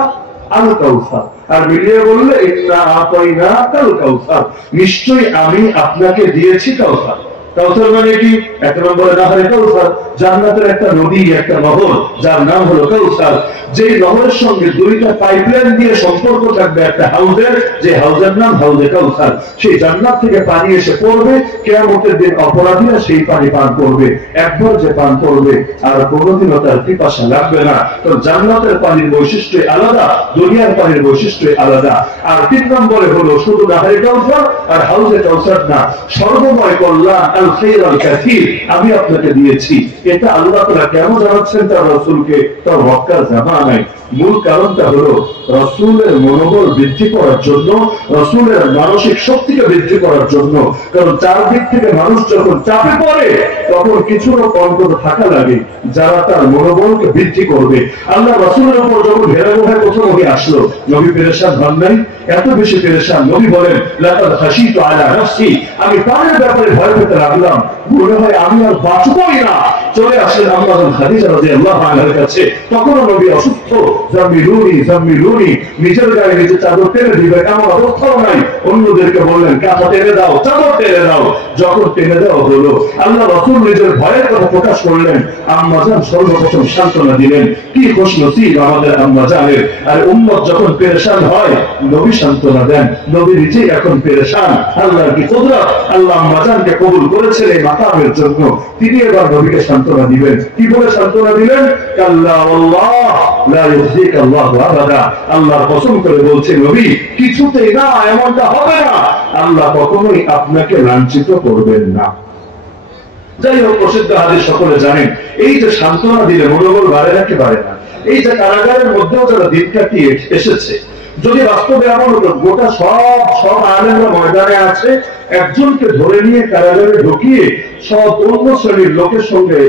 আল কাউসার। আর মিলিয়ে বললে ইন্না আতাইনাকা আল কাউসার, নিশ্চয়ই আমি আপনাকে দিয়েছি কাউসার। কাউসার মানে কি? 1 নম্বরে নাহরে কাউসার, জান্নাতের একটা নদী, একটা নহর, যার নাম হলো কাউসার। যে নহরের সঙ্গে 2টা পাইপলাইন দিয়ে সম্পর্ক থাকবে একটা হাউজের, যে হাউজের নাম হাউজে কাউসার। সেই জান্নাত থেকে পানি এসে পড়বে, কিয়ামতের দিন অপরাধীরা সেই পানি পান করবে। একবার যে পান করবে আর কোনোদিনও তার পিপাসা লাগবে না। তো জান্নাতের পানির বৈশিষ্ট্য আলাদা, দুনিয়ার পানির বৈশিষ্ট্য আলাদা। আর 3 নম্বরে হলো শুধু নাহরে কাউসার আর হাউজে কাউসার না, সর্বময় কল্যাণ আল খাইর আল কাসীর আমি আপনাকে দিয়েছি। এটা আল্লাহ তাআলা কেন জানাচ্ছেন তার রাসূলকে? তার মক্কার জামানায় মূল কারণটা হলো রাসূলের মনোবল বৃদ্ধি করার জন্য, রাসূলের মানসিক শক্তিকে বৃদ্ধি করার জন্য। কারণ চারদিক থেকে মানুষ যখন চাপে পড়ে তখন কিছু লোক অন্তত থাকা লাগে যারা তার মনোবলকে বৃদ্ধি করবে। আল্লাহ রাসূলের উপর যখন হেরাগুহায় প্রথম ওহী আসলো, নবী পেরেশান হন নাই? এত বেশি পেরেশান, নবী বলেন লাকাদ খাশিতু আলা নাফসি, আমি প্রাণের ব্যাপারে ভয় পেতে লাগলাম, মনে হয় আমি আর বাঁচবই না। চলে আসলেন আম্মা খাদিজা রাদিয়াল্লাহু আনহার কাছে, তখনও নবী অসুস্থ। জাম্মিলুনি জাম্মিলুনি, নিজের গায়ে নিজে চাদর টেনে দিবে এমন অবস্থাও নাই। অন্যদেরকে বললেন কাঁথা টেনে দাও, চাদর টেনে দাও। যখন টেনে দেওয়া হলো, আল্লাহ রাসূল নিজের ভয়ের কথা প্রকাশ করলেন। আম্মা জান সর্বপ্রথম সান্ত্বনা দিলেন। কি খুশনসিব আমাদের আম্মা জানের। আর উম্মত যখন পেরেশান হয় নবী সান্ত্বনা দেন, নবী নিজেই এখন পেরেশান। আল্লাহর কি কুদরত, আল্লাহ আম্মা জানকে কবুল করেছেন এই মাকামের জন্য। তিনি এবার নবীকে সান্ত্বনা দিবেন। কি বলে সান্ত্বনা দিলেন? কাল্লা আল্লাহ লা ইউযিকা আল্লাহু আবাদা, আল্লাহর কসম করে বলছে নবী কিছুতেই না, এমনটা হবে না। আল্লাহ কখনোই আপনাকে লাঞ্ছিত করবেন না। যাই হোক, প্রসিদ্ধ হাদিস সকলে জানেন। এই যে সান্ত্বনা দিলে মনোবল বাড়ে নাকি বাড়ে না? এই যে কারাগারের মধ্যেও যারা দিন কাটিয়ে এসেছে, যদি বাস্তবে এমন হতো গোটা সব আলেমরা ময়দানে আছে, একজনকে ধরে নিয়ে কারাগারে ঢুকিয়ে সব অন্য শ্রেণীর লোকের সঙ্গে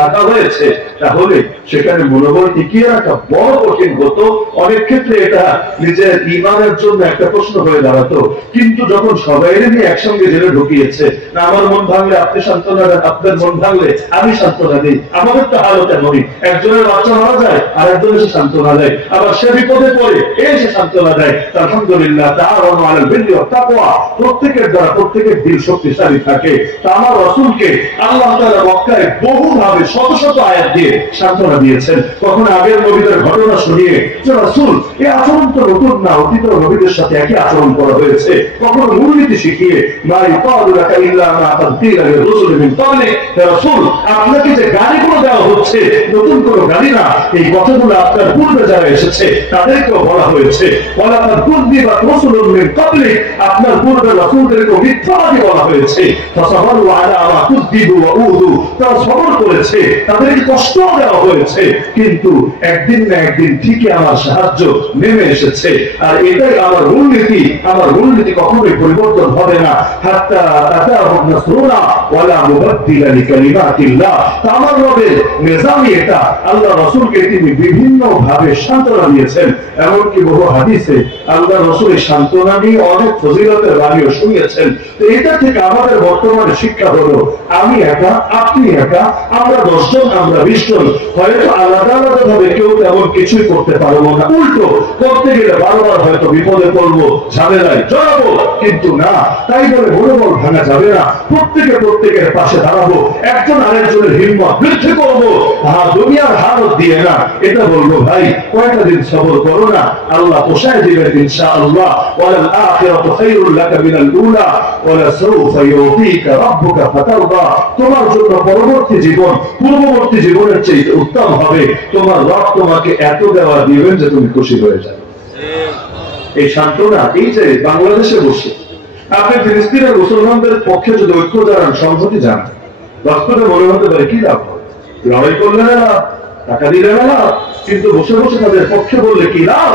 রাখা হয়েছে, তাহলে সেখানে মনোবল টিকিয়ে রাখা বড় কঠিন হতো। অনেক ক্ষেত্রে এটা নিজের ঈমানের জন্য একটা প্রশ্ন হয়ে দাঁড়াতো। কিন্তু যখন সবাই নিয়ে একসঙ্গে জেলে ঢুকিয়েছে, না আমার মন ভাঙলে আপনি সান্ত্বনা দেন, আপনার মন ভাঙলে আমি সান্ত্বনা দিই, আমাদের তো হালত এমনই, একজনের বাচ্চা মারা যায় আর একজন এসে সান্ত্বনা দেয়, আবার সে বিপদে পড়ে এসে সান্ত্বনা দেয়। আলহামদুলিল্লাহ, তাআওয়ানু আলাল বিররি ওয়াত তাকওয়া, প্রত্যেকের দ্বারা প্রত্যেকের দিল শক্তিশালী থাকে। তা আমার রাসূলকে আল্লাহ তাআলা মক্কায় বহুভাবে শত শত আয়াত দিয়ে সান্ত্বনা দিয়েছেন। কখনো আগের নবীদের ঘটনা শুনিয়ে যে রাসূল এই আচরণ তো নতুন না, অতীত নবীদের সাথে একই আচরণ করা হয়েছে। কখনো মূলনীতি শিখিয়ে মা ইউকালু লাকা ইল্লা মা ক্বাদ কিলা লিররুসুলি মিন ক্বাবলিক, হে রাসূল আপনাকে যে গাড়িগুলো দেওয়া হচ্ছে নতুন কোনো গাড়ি না, এই কথাগুলো আপনার পূর্বে যারা এসেছে তাদেরকেও বলা হয়েছে। ওয়ালা ক্বাদ কুযযিবাত রুসুলুম মিন ক্বাবলিক, আপনার পূর্বে রাসূলদেরকে মিথ্যাবাদী বলা হয়েছে। ফাসাবারু আলা মা কুযযিবু ওয়া উযু, তারা সবর করেছে, তাদেরকে কষ্ট দেওয়া হয়েছে, কিন্তু একদিন না একদিন ঠিকই আমার সাহায্য নেমে এসেছে। আর এটাই আমার মূলনীতি, আমার মূলনীতি কখনোই পরিবর্তন হবে না। হাত্তা আতাহুম নাসরুনা ওয়ালা মুবাদদিলা লিকালিমাতিল্লাহ, আমার রবের নিজামই এটা। আল্লাহ রাসূলকে তিনি বিভিন্ন ভাবে সান্ত্বনা দিয়েছেন, এমনকি বহু হাদিসে আল্লাহ রাসূলের সান্ত্বনা নিয়ে অনেক ফজিলতের বাণীও শুনিয়েছেন। তো এটা থেকে আমাদের বর্তমানে শিক্ষা হলো, আমি একা, আপনি একা, আমরা 10 জন, আমরা 20 জন, হয়তো আলাদা আলাদা ভাবে কেউ তেমন কিছুই করতে পারবো না, উল্টো করতে গেলে বারবার হয়তো বিপদে পড়বো, ঝামেলায় জড়াবো, কিন্তু না তাই বলে মনোবল ভাঙা যাবে না। প্রত্যেকের পাশে দাঁড়াবো, একজন আরেকজনের হিম্মত বৃদ্ধি করবো, দুনিয়ার হালত দিয়ে না। এটা বলবো ভাই কয়েকটা দিন সবর করো না, আল্লাহ পোষায় দিবেন ইনশাআল্লাহ। ওয়ালাল আখিরাতু খায়রুল লাকা মিনাল উলা ওয়ালা সাউফা ইউতিকা রাব্বুকা ফাতারদা, তোমার জন্য পরবর্তী জীবন পূর্ববর্তী জীবনের চেয়ে উত্তম হবে। তোমার রব তোমাকে এত দেওয়া দিবেন যে তুমি খুশি হয়ে যাবে। এই সান্ত্বনা, এই যে বাংলাদেশে বসে আপনি ফিলিস্তিনের মুসলমানদের পক্ষে যদি ঐক্য জানান, সংহতি জানান, বাস্তবে মনে হতে পারে কি লাভ হয়, লড়াই করলে না, টাকা দিলে না, কিন্তু বসে বসে তাদের পক্ষে বললে কি লাভ?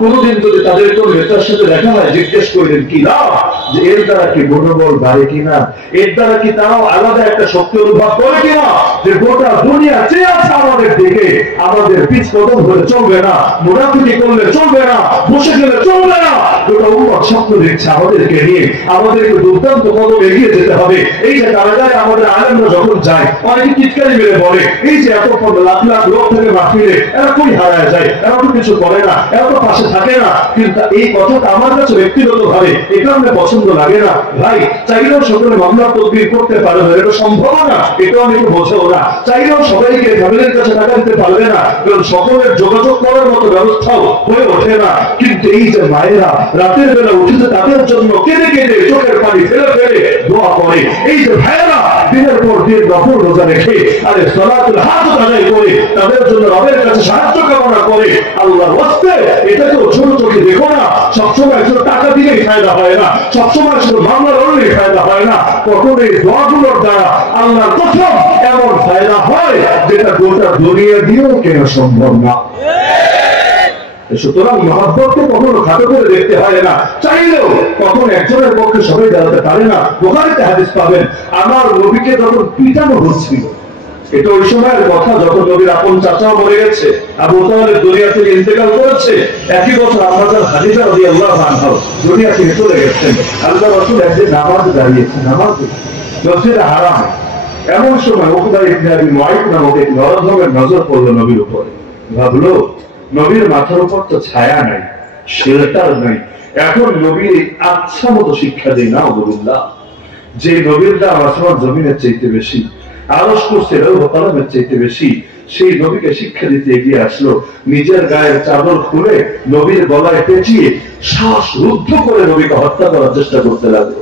কোনদিন যদি তাদের কোন নেতার সাথে দেখা হয়, জিজ্ঞেস করলেন কি লাভ, যে এর দ্বারা কি মনোবল বাড়ে কিনা, এর দ্বারা কি তারাও আলাদা একটা শক্তি অনুভব করে কিনা, যে গোটা দুনিয়া চেয়ে আছে আমাদের দিকে, আমাদের পিছ কদম ধরে চলবে না, মুনাফিকি করলে চলবে না, বসে গেলে চলবে না, গোটা উম্মত স্বপ্ন দেখছে আমাদেরকে নিয়ে, আমাদেরকে দুর্দান্ত কদম এগিয়ে যেতে হবে। এই যে তারা যায়, আমাদের আলেমরা যখন যায় অনেকে চিৎকারি মেরে বলে, এই যে এত লাখ লাখ লোক থেকে মাহফিলে এরা কই হারায় যায়, এরা তো কিছু করে না, এরা তো পাশে থাকে না। কিন্তু এই কথাটা আমার কাছে ব্যক্তিগত ভাবে এই কারণে পছন্দ লাগে না। ভাই চাইলেও সকলে মামলা তদবির করতে পারবে না, এটা সম্ভব না, এটাও অনেকে বোঝেও না। চাইলেও সবাইকে ফ্যামিলির কাছে টাকা দিতে পারবে না, কারণ সকলের যোগাযোগ করার মতো ব্যবস্থাও হয়ে ওঠে না। কিন্তু এই যে মায়েরা রাতের বেলা উঠেছে, তাদের জন্য কেঁদে কেঁদে চোখের পানি ফেলে ফেলে দোয়া করে, এই যে ভাইয়েরা দিনের পর দিন নফল রোজা রেখে আরে সালাতুল হাজাত আদায় করে তাদের জন্য রবের কাছে সাহায্য কামনা করে, আল্লাহর ওয়াস্তে এটাকেও ছোট চোখে দেখো না। সবসময় শুধু টাকা দিলেই ফায়দা হয় না, সবসময় শুধু মামলা লড়লেই ফায়দা হয় না। কখন এই দোয়াগুলোর দ্বারা আল্লাহর কসম এমন ফায়দা হয় যেটা গোটা দুনিয়া দিয়েও কেনা সম্ভব না। সুতরাং মহব্বতকে কখনো খাটো করে দেখতে হয় না, চাইলেও কখন একজনের পক্ষে সবাই দাঁড়াতে পারে না। বুখারীতে হাদিস পাবেন, আমার নবীকে যখন পিটানো হচ্ছিল, এটা ওই সময়ের কথা যখন নবীর আপন চাচাও মরে গেছে, আবু তালেব দুনিয়া থেকে ইন্তেকাল করেছে, একই বছর আম্মাজান খাদিজা রাদিয়াল্লাহু আনহা দুনিয়া থেকে চলে গেছেন। আল্লাহর রাসূল একদিন নামাজে দাঁড়িয়েছেন, নামাজে মসজিদে হারাম, এমন সময় উকবা ইবনে আবি মুআইত নামক এক নরধমের নজর পড়লো নবীর উপরে। ভাবলো নবীর মাথার উপর তো ছায়া নাই, শেল্টার নাই, এখন নবীর আচ্ছা মতো শিক্ষা দেয় না আলহামদুলিল্লাহ, যে নবীর দাম আসমান জমিনের চাইতে বেশি, আরশ কুরসি লৌহ কলমের চাইতে বেশি, সেই নবীকে শিক্ষা দিতে এগিয়ে আসলো। নিজের গায়ের চাদর খুলে নবীর গলায় পেঁচিয়ে শ্বাস রুদ্ধ করে নবীকে হত্যা করার চেষ্টা করতে লাগলো।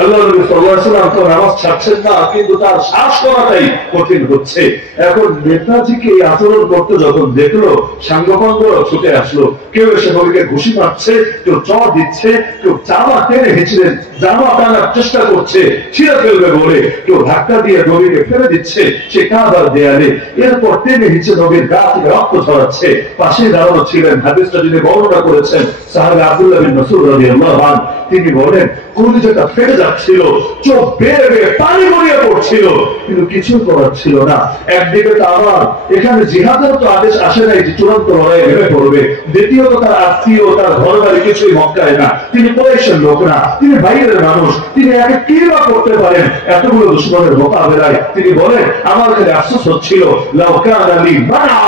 আল্লাহ নবী সাল্লাল্লাহু আলাইহি ওয়াসাল্লাম তো নামাজ ছাড়ছেন না, কিন্তু তার শ্বাস করাটাই কঠিন হচ্ছে। এখন নেতাজিকে এই আচরণ করতে যখন দেখলো, সাঙ্গপাঙ্গরা ছুটে আসলো, কেউ এসে নবীকে ঘুষি মারছে, কেউ চড় দিচ্ছে, কেউ জামা টেনে হিঁচড়ে জামা টানার চেষ্টা করছে ছিঁড়ে ফেলবে বলে, কেউ ধাক্কা দিয়ে নবীকে ফেলে দিচ্ছে সে কাবার দেয়ালে, এরপর টেনে হিঁচড়ে নবীর গা থেকে রক্ত ঝরাচ্ছে। পাশে দাঁড়ানো ছিলেন, হাদিসটা যিনি বর্ণনা করেছেন সাহাবী আব্দুল্লাহ বিন মাসউদ রাদিয়াল্লাহু আনহু, তিনি বলেন কলিজাটা ফেটে যাচ্ছিল, চোখ বেয়ে বেয়ে পানি গড়িয়ে ছিল, কিন্তু কিছু করার ছিল না। একদিকে তো আবার এখানে জিহাদের তো আদেশ আসে নাই যে চূড়ান্ত লড়াই ভেবে পড়বে। দ্বিতীয়ত তার আত্মীয়, তার ঘর বাড়ি কিছুই মক্কায় না, তিনি কুরাইশের লোক না, তিনি বাইরের মানুষ, তিনি একে কি বা করতে পারেন এতগুলো দুশমনের মোকাবেলায়? তিনি বলেন, আমার কাছে আফসোস হচ্ছিল, লাউ কানা লি মানা,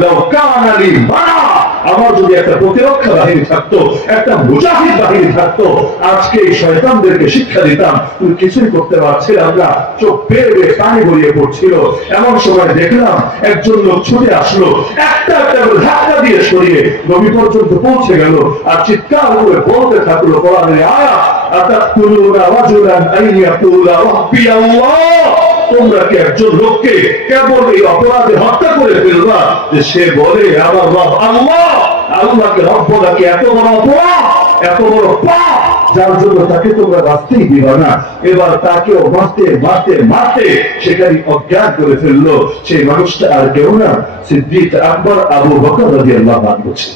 লাউ কানা লি মানা, আমার যদি একটা প্রতিরক্ষা বাহিনী থাকতো, একটা মুজাহিদ বাহিনী থাকতো, আজকে এই শয়তানদেরকে শিক্ষা দিতাম। তুমি কিছুই করতে পারছিলাম না, চোখ বেয়ে বেয়ে পানি গড়িয়ে পড়ছিল। এমন সময় দেখলাম একজন লোক ছুটে আসলো, একটা একটা করে ধাক্কা দিয়ে সরিয়ে নবী পর্যন্ত পৌঁছে গেল, আর চিৎকার করে বলতে থাকলো কোরআনের আয়াত, আতাকুলুনা রাজুলান আইয়াকুলা রাব্বি আল্লাহ, তোমরা কি একজন লোককে কেবল এই অপরাধে হত্যা করে ফেলবা যে সে বলে আমার রব আল্লাহ? আল্লাহকে রব বলা কি এত বড় অপরাধ, এত বড় পাপ, যার জন্য তাকে তোমরা বাঁচতেই দিবা না? এবার তাকেও মারতে মারতে মারতে সেখানে অজ্ঞান করে ফেললো। সেই মানুষটা আর কেউ না, সিদ্দিক আকবর আবু বকর রাদিয়াল্লাহু আনহু ছিল।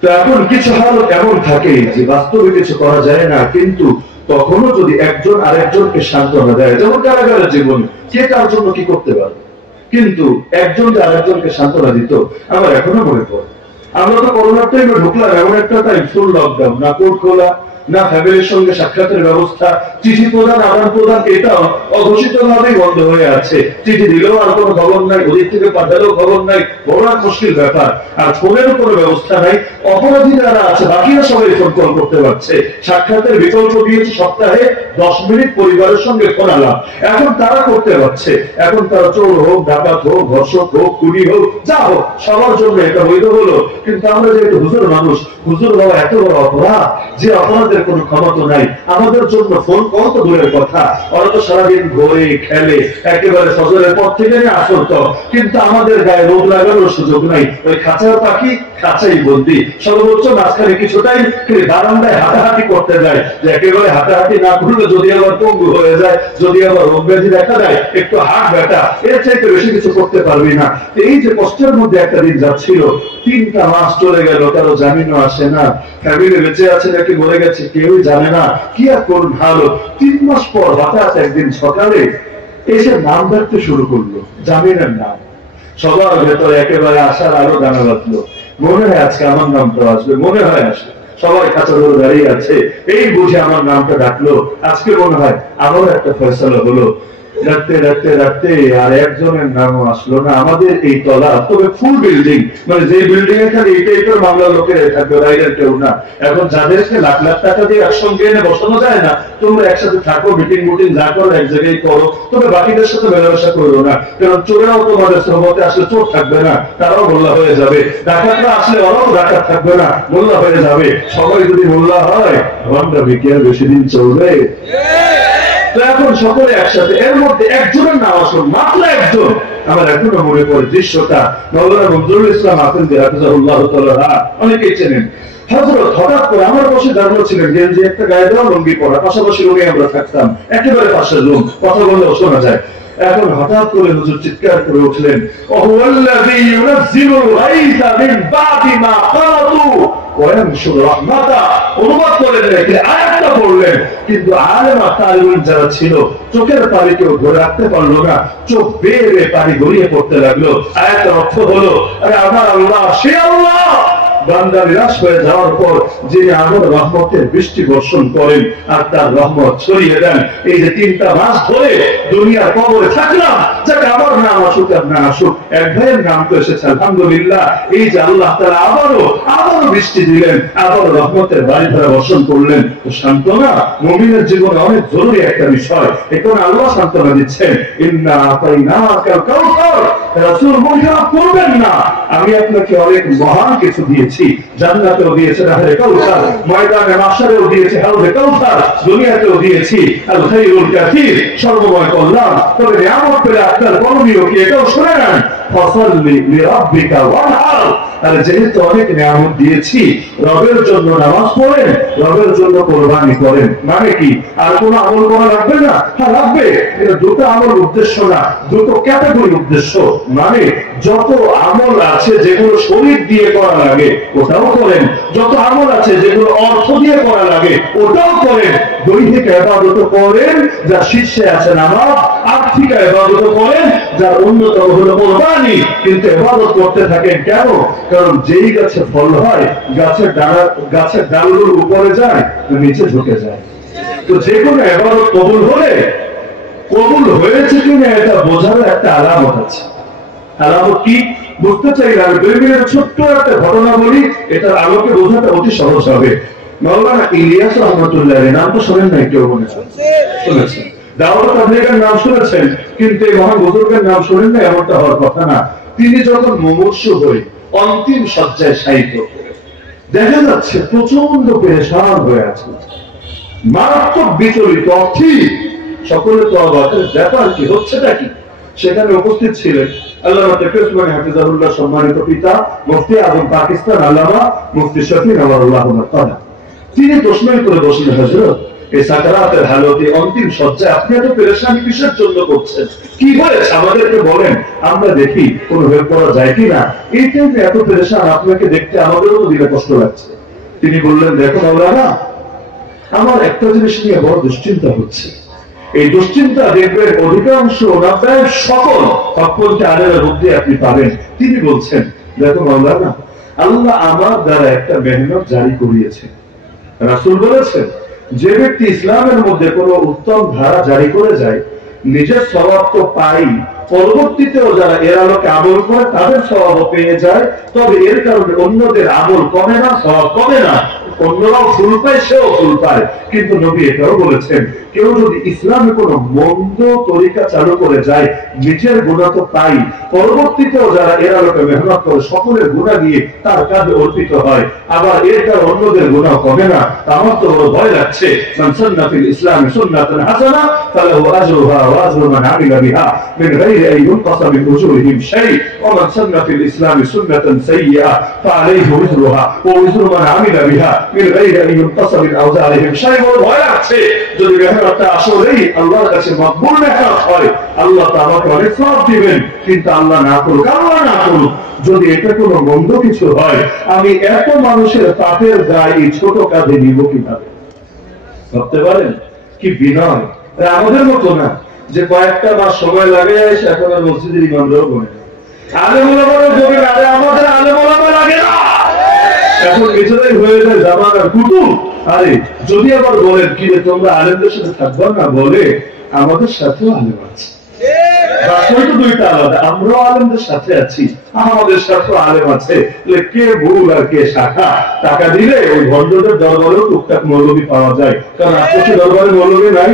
তো এখন কিছু হালত এমন থাকে যে বাস্তবে কিছু করা যায় না, কিন্তু তখনও যদি একজন আরেকজনকে সান্ত্বনা দেয়, যেমন কারাগারের জীবন, কে কার জন্য কি করতে পারে, কিন্তু একজন যে আরেকজনকে সান্ত্বনা দিত, আমার এখনো মনে পড়ে। আমরা তো করোনার টাইমে ঢুকলাম, এমন একটা টাইম, ফুল লকডাউন, না কোর্ট খোলা, না ফ্যামিলির সঙ্গে সাক্ষাতের ব্যবস্থা, চিঠি প্রদান আদান প্রদান এটাও অঘোষিত ভাবেই বন্ধ হয়ে আছে। চিঠি দিলেও আর কোনো খবর নাই, ওদিক থেকে পাঠালেও খবর নাই, বড় এক মুশকিল ব্যাপার। আর ফোনেরও কোনো ব্যবস্থা নাই। অপরাধী যারা আছে বাকিরা সবাই ফোন কল করতে পারছে। সাক্ষাতের বিকল্প দিয়েছে সপ্তাহে 10 মিনিট পরিবারের সঙ্গে ফোন আলাপ, এখন তারা করতে পারছে। এখন তারা চোর হোক, ডাকাত হোক, ধর্ষক হোক, খুনি হোক, যা হোক, সবার জন্য এটা বৈধ হলো। কিন্তু আমরা যেহেতু হুজুর মানুষ, হুজুর হওয়া এত বড় অপরাধ যে অপরাধের কোনো ক্ষমতা নাই। আমাদের জন্য ফোন কল তো দূরের কথা, ওরা তো সারাদিন ঘোরে খেলে, একেবারে ফজরের পর থেকে আসল তো, কিন্তু আমাদের গায়ে রোগ লাগানোর সুযোগ নাই। ওই খাঁচার পাখি খাঁচাই বন্দি, সর্বোচ্চ মাঝখানে কিছুটাই বারান্দায় হাঁটাহাঁটি করতে যায়, যে একেবারে হাঁটাহাঁটি না করলে যদি আবার পঙ্গু হয়ে যায়, যদি আবার রোগ ব্যাধি দেখা দেয়, একটু হাট ব্যথা, এর চাইতে বেশি কিছু করতে পারবি না। এই যে কষ্টের মধ্যে একটা দিন যাচ্ছিল, 3টা মাস চলে গেল, কারো জামিনও আসে না, ফ্যামিলি বেঁচে আছে নাকি মরে গেছে কেউই জানে না, কি আর করুন ভালো। 3 মাস পর হঠাৎ একদিন সকালে এসে নাম ডাকতে শুরু করলো, জামিনের নাম। সবার ভেতরে একেবারে আসার আরো দানা বাঁধলো, মনে হয় আজকে আমার নামটা আসবে, মনে হয় আসবে। সবাই কাছে ধরে দাঁড়িয়ে আছে, এই বুঝে আমার নামটা ডাকলো, আজকে মনে হয় আরো একটা ফয়সালা হলো। রাখতে রাখতে রাখতে আর একজনের নামও আসলো না। আমাদের এই তলা, তবে ফুল বিল্ডিং, মানে যে বিল্ডিং এ খালি এই টাইপের মামলা লোকের থাকবে, বাইরের কেউ না। এখন যাদেরকে লাখ লাখ টাকা দিয়ে একসঙ্গে এনে বসানো যায় না, তোমরা একসাথে থাকো, মিটিং মুটিং যা করো এক জায়গায় করো, তবে বাকিদের সাথে মেলামেশা করো না, কারণ চোরেরাও তোমাদের সহমতে আসলে চোর থাকবে না, তারাও মোল্লা হয়ে যাবে। ডাকাতরা আসলে ওরাও ডাকাত থাকবে না, মোল্লা হয়ে যাবে। সবাই যদি মোল্লা হয়, আমরা বিজ্ঞান বেশি দিন চলবে? তো এখন সকলে একসাথে, এর মধ্যে একজনের নাম আসলো, মাত্র একজন। আমার এখনো মনে পড়ে দৃশ্যটা, মাওলানা নজরুল ইসলাম আছেন হাফিজাহুল্লাহ তাআলা, অনেকেই চেনেন। হযরত হঠাৎ করে আমার পাশে দাঁড়িয়ে ছিলেন, গেঞ্জি একটা গায়ে দেওয়া, লুঙ্গি পরা, পাশাপাশি রুমে আমরা থাকতাম, একেবারে পাশের রুম, কথা বললেও শোনা যায়। এখন হঠাৎ করে হুজুর চিৎকার করে উঠলেন, ওয়াল্লাযী ইউনাজ্জিলুল গায়সা মিন বাদি মা কানাতু ওয়া ইয়ানশুরু রাহমাতা। অনুবাদ করেন নাকি আয়াতটা পড়লেন, কিন্তু আলেম আর তালিম যারা ছিল চোখের পানি কেউ ধরে রাখতে পারলো না, চোখ বেয়ে বেয়ে পানি গড়িয়ে পড়তে লাগলো। আয়াতের অর্থ হলো, আরে আমার আল্লাহ সে আল্লাহ, বান্দা নিরাশ হয়ে যাওয়ার পর যিনি আমার রহমতের বৃষ্টি বর্ষণ করেন আর তার রহমত ছড়িয়ে দেন। এই যে 3টা মাস ধরে দুনিয়ার কবরে থাকলাম, যাকে আমার নাম আসুক আর না আসুক, এক ভাইয়ের নাম তো এসেছে আলহামদুলিল্লাহ। এই যে আল্লাহ তাআলা আবারও বৃষ্টি দিলেন, আবারও রহমতের বাড়ি ধরে বর্ষণ করলেন। তো সান্ত্বনা মুমিনের জীবনে অনেক জরুরি একটা বিষয়। এখন আল্লাহ সান্ত্বনা দিচ্ছেন, ইন্না আতাইনাকাল কাউসার, রাসূল মন খারাপ করবেন না, আমি আপনাকে অনেক মহান কিছু দিয়েছি। জান্নাতেও দিয়েছে নাহরে কাউসার, ময়দানে মাহশারেও দিয়েছে হাউজে কাউসার, দুনিয়াতেও দিয়েছি আল খায়রুল কাসীর, সর্বময় কল্যাণ। তবে নিয়ামত পেলে আপনার করণীয় কি, এটাও শুনে নেন। ফাসাল্লি লিরাব্বিকা ওয়ানহার, আর যেহেতু অনেক নিয়ামত দিয়েছি, রবের জন্য নামাজ পড়েন, রবের জন্য কোরবানি করেন। মানে কি, আর কোনো আমল করা লাগবে না? হ্যাঁ লাগবে, এখানে দুটো আমল উদ্দেশ্য না, দুটো ক্যাটাগরি উদ্দেশ্য। মানে যত আমল আছে যেগুলো শরীর দিয়ে করা লাগে ওটাও করেন, যত আমল আছে যেগুলো অর্থ দিয়ে করা লাগে ওটাও করেন। দৈহিক ইবাদত করেন যার শীর্ষে আছে নামাজ, আর্থিক ইবাদত করেন যার অন্যতম হলো কোরবানি। কিন্তু ইবাদত করতে থাকেন কেন? কারণ যেই গাছে ফল হয় গাছের ডালগুলো উপরে যায়, নিচে ঝুঁকে যায়। তো যে কোনো ইবাদত কবুল হলে কবুল হয়েছে কিনা এটা বোঝার একটা আলামত আছে। আলামত কি বুঝতে চাইলাম, 2 মিনিট ছোট্ট একটা ঘটনা বলি, এটার আলোকে বোঝাটা অতি সহজ হবে। মাওলানা ইলিয়াস রহমতুল্লাহ নাম তো শোনেন নাই কেউ? মনে শুনেছেন। দাওয়াত তাবলীগের নাম শুনেছেন, কিন্তু এই মহান বুজুর্গের নাম শোনেন না, এমনটা হওয়ার কথা না। তিনি যখন মুমূর্ষু হয়ে অন্তিম শয্যায় শায়িত, দেখা যাচ্ছে প্রচন্ড পেরেশান হয়ে আছে, মারাত্মক বিচলিত, অস্থির। সকলে তো অবাকের ব্যাপার কি হচ্ছেটা কি? সেখানে উপস্থিত ছিলেন আল্লামা তাকিউল উসমানী হাফিজাহুল্লাহ সম্মানিত পিতা মুফতি আজম পাকিস্তান আল্লামা মুফতি শফি নওয়ারুল্লাহ মারতাদা। তিনি প্রশ্নই করে বসলেন, হযরত এই সাকারাতের হালতে অন্তিম শয্যায় আপনি এত পেরেশানি কিসের জন্য করছেন? কি হয়েছে আমাদেরকে বলেন, আমরা দেখি কোনো হেল্প করা যায় কিনা। এই টাইমে এত পেরেশান আপনাকে দেখতে আমাদেরও তো দিলে কষ্ট লাগছে। তিনি বললেন, দেখো মাওলানা, আমার একটা জিনিস নিয়ে বড় দুশ্চিন্তা হচ্ছে। এই দুশ্চিন্তা দেখবেন অধিকাংশ ওনাদের সকল হকপন্থী আলেমের মধ্যে আপনি পাবেন। তিনি বলছেন, দেখো মাওলানা, আল্লাহ আমার দ্বারা একটা মেহনত জারি করিয়েছেন। রাসূল বলেছেন, যে ব্যক্তি ইসলামের মধ্যে কোনো উত্তম ধারা জারি করে যায়, নিজের স্বভাব তো পাই, পরবর্তীতেও যারা এর আলোকে আমল করে তাদের স্বভাবও পেয়ে যায়। তবে এর কারণে অন্যদের আমল কমে না, স্বভাব কমে না, অন্যরাও ফুল পায়, সেও ফুল পায়। কিন্তু নবী এটাও বলেছেন, কেউ যদি ইসলামে কোনো মন্দ তরিকা চালু করে যায়, নিজের গুনাহ তো পাই, পরবর্তীতেও যারা এর আলোকে মেহনত করে সকলের গুনাহ নিয়ে তার কাঁধে অর্পিত হয়, আবার এর কারণে অন্যদের গুনাহ কমে না। আমার তো বড় ভয় লাগছে। মান সান্না ফিল ইসলামি সুন্নাতান হাসানা ফালাহু আজরুহা ওয়া আজরু মান আমিলা বিহা মিন গায়রি আন ইউনকাসা মিন উজুরিহিম শাই ওয়া মান সান্না ফিল ইসলামি সুন্নাতান সাইয়্যা ফাআলাইহি উজরুহা ওয়া উজরু মান আমিলা বিহা মিন গায়রি আন ইউনকাসা মিন আওজারিহিম শাই। বড় ভয় লাগছে, যদি মেহনতটা আসলেই আল্লাহর কাছে মকবুল মেহনত হয়, আল্লাহ তো আমাকে অনেক সওয়াব দিবেন। কিন্তু আল্লাহ না করুক, আল্লাহ না করুক, যদি এটা কোনো মন্দ কিছু হয়, আমি এত মানুষের পাপের দায় এই ছোট কাঁধে নিব কিভাবে? ভাবতে পারেন কি বিনয়। আমাদের মতো না যে কয়েকটা মাস সময় লাগে এখন আর মসজিদের ইমামরাও বলে আলেম ওলামারও বলে, আরে আমাদের আলেম ওলামা লাগে না, এখন নিজেরাই হয়ে যায় জামানার কুতুব। আরে যদি আবার বলেন কি রে তোমরা আলেমদের সাথে থাকবা না, বলে আমাদের সাথেও আলেম আছে, রাষ্ট্রই দুইটা আলাদা, আমরাও আলেমদের সাথে আছি, আমাদের সাথেও আলেম আছে। কে ভুল আর কে শাখা? টাকা দিলে ওই ভণ্ডদের দরবারেও টুকটাক মৌলবী পাওয়া যায়। কারণ আপনার দরবারে মৌলবী নাই,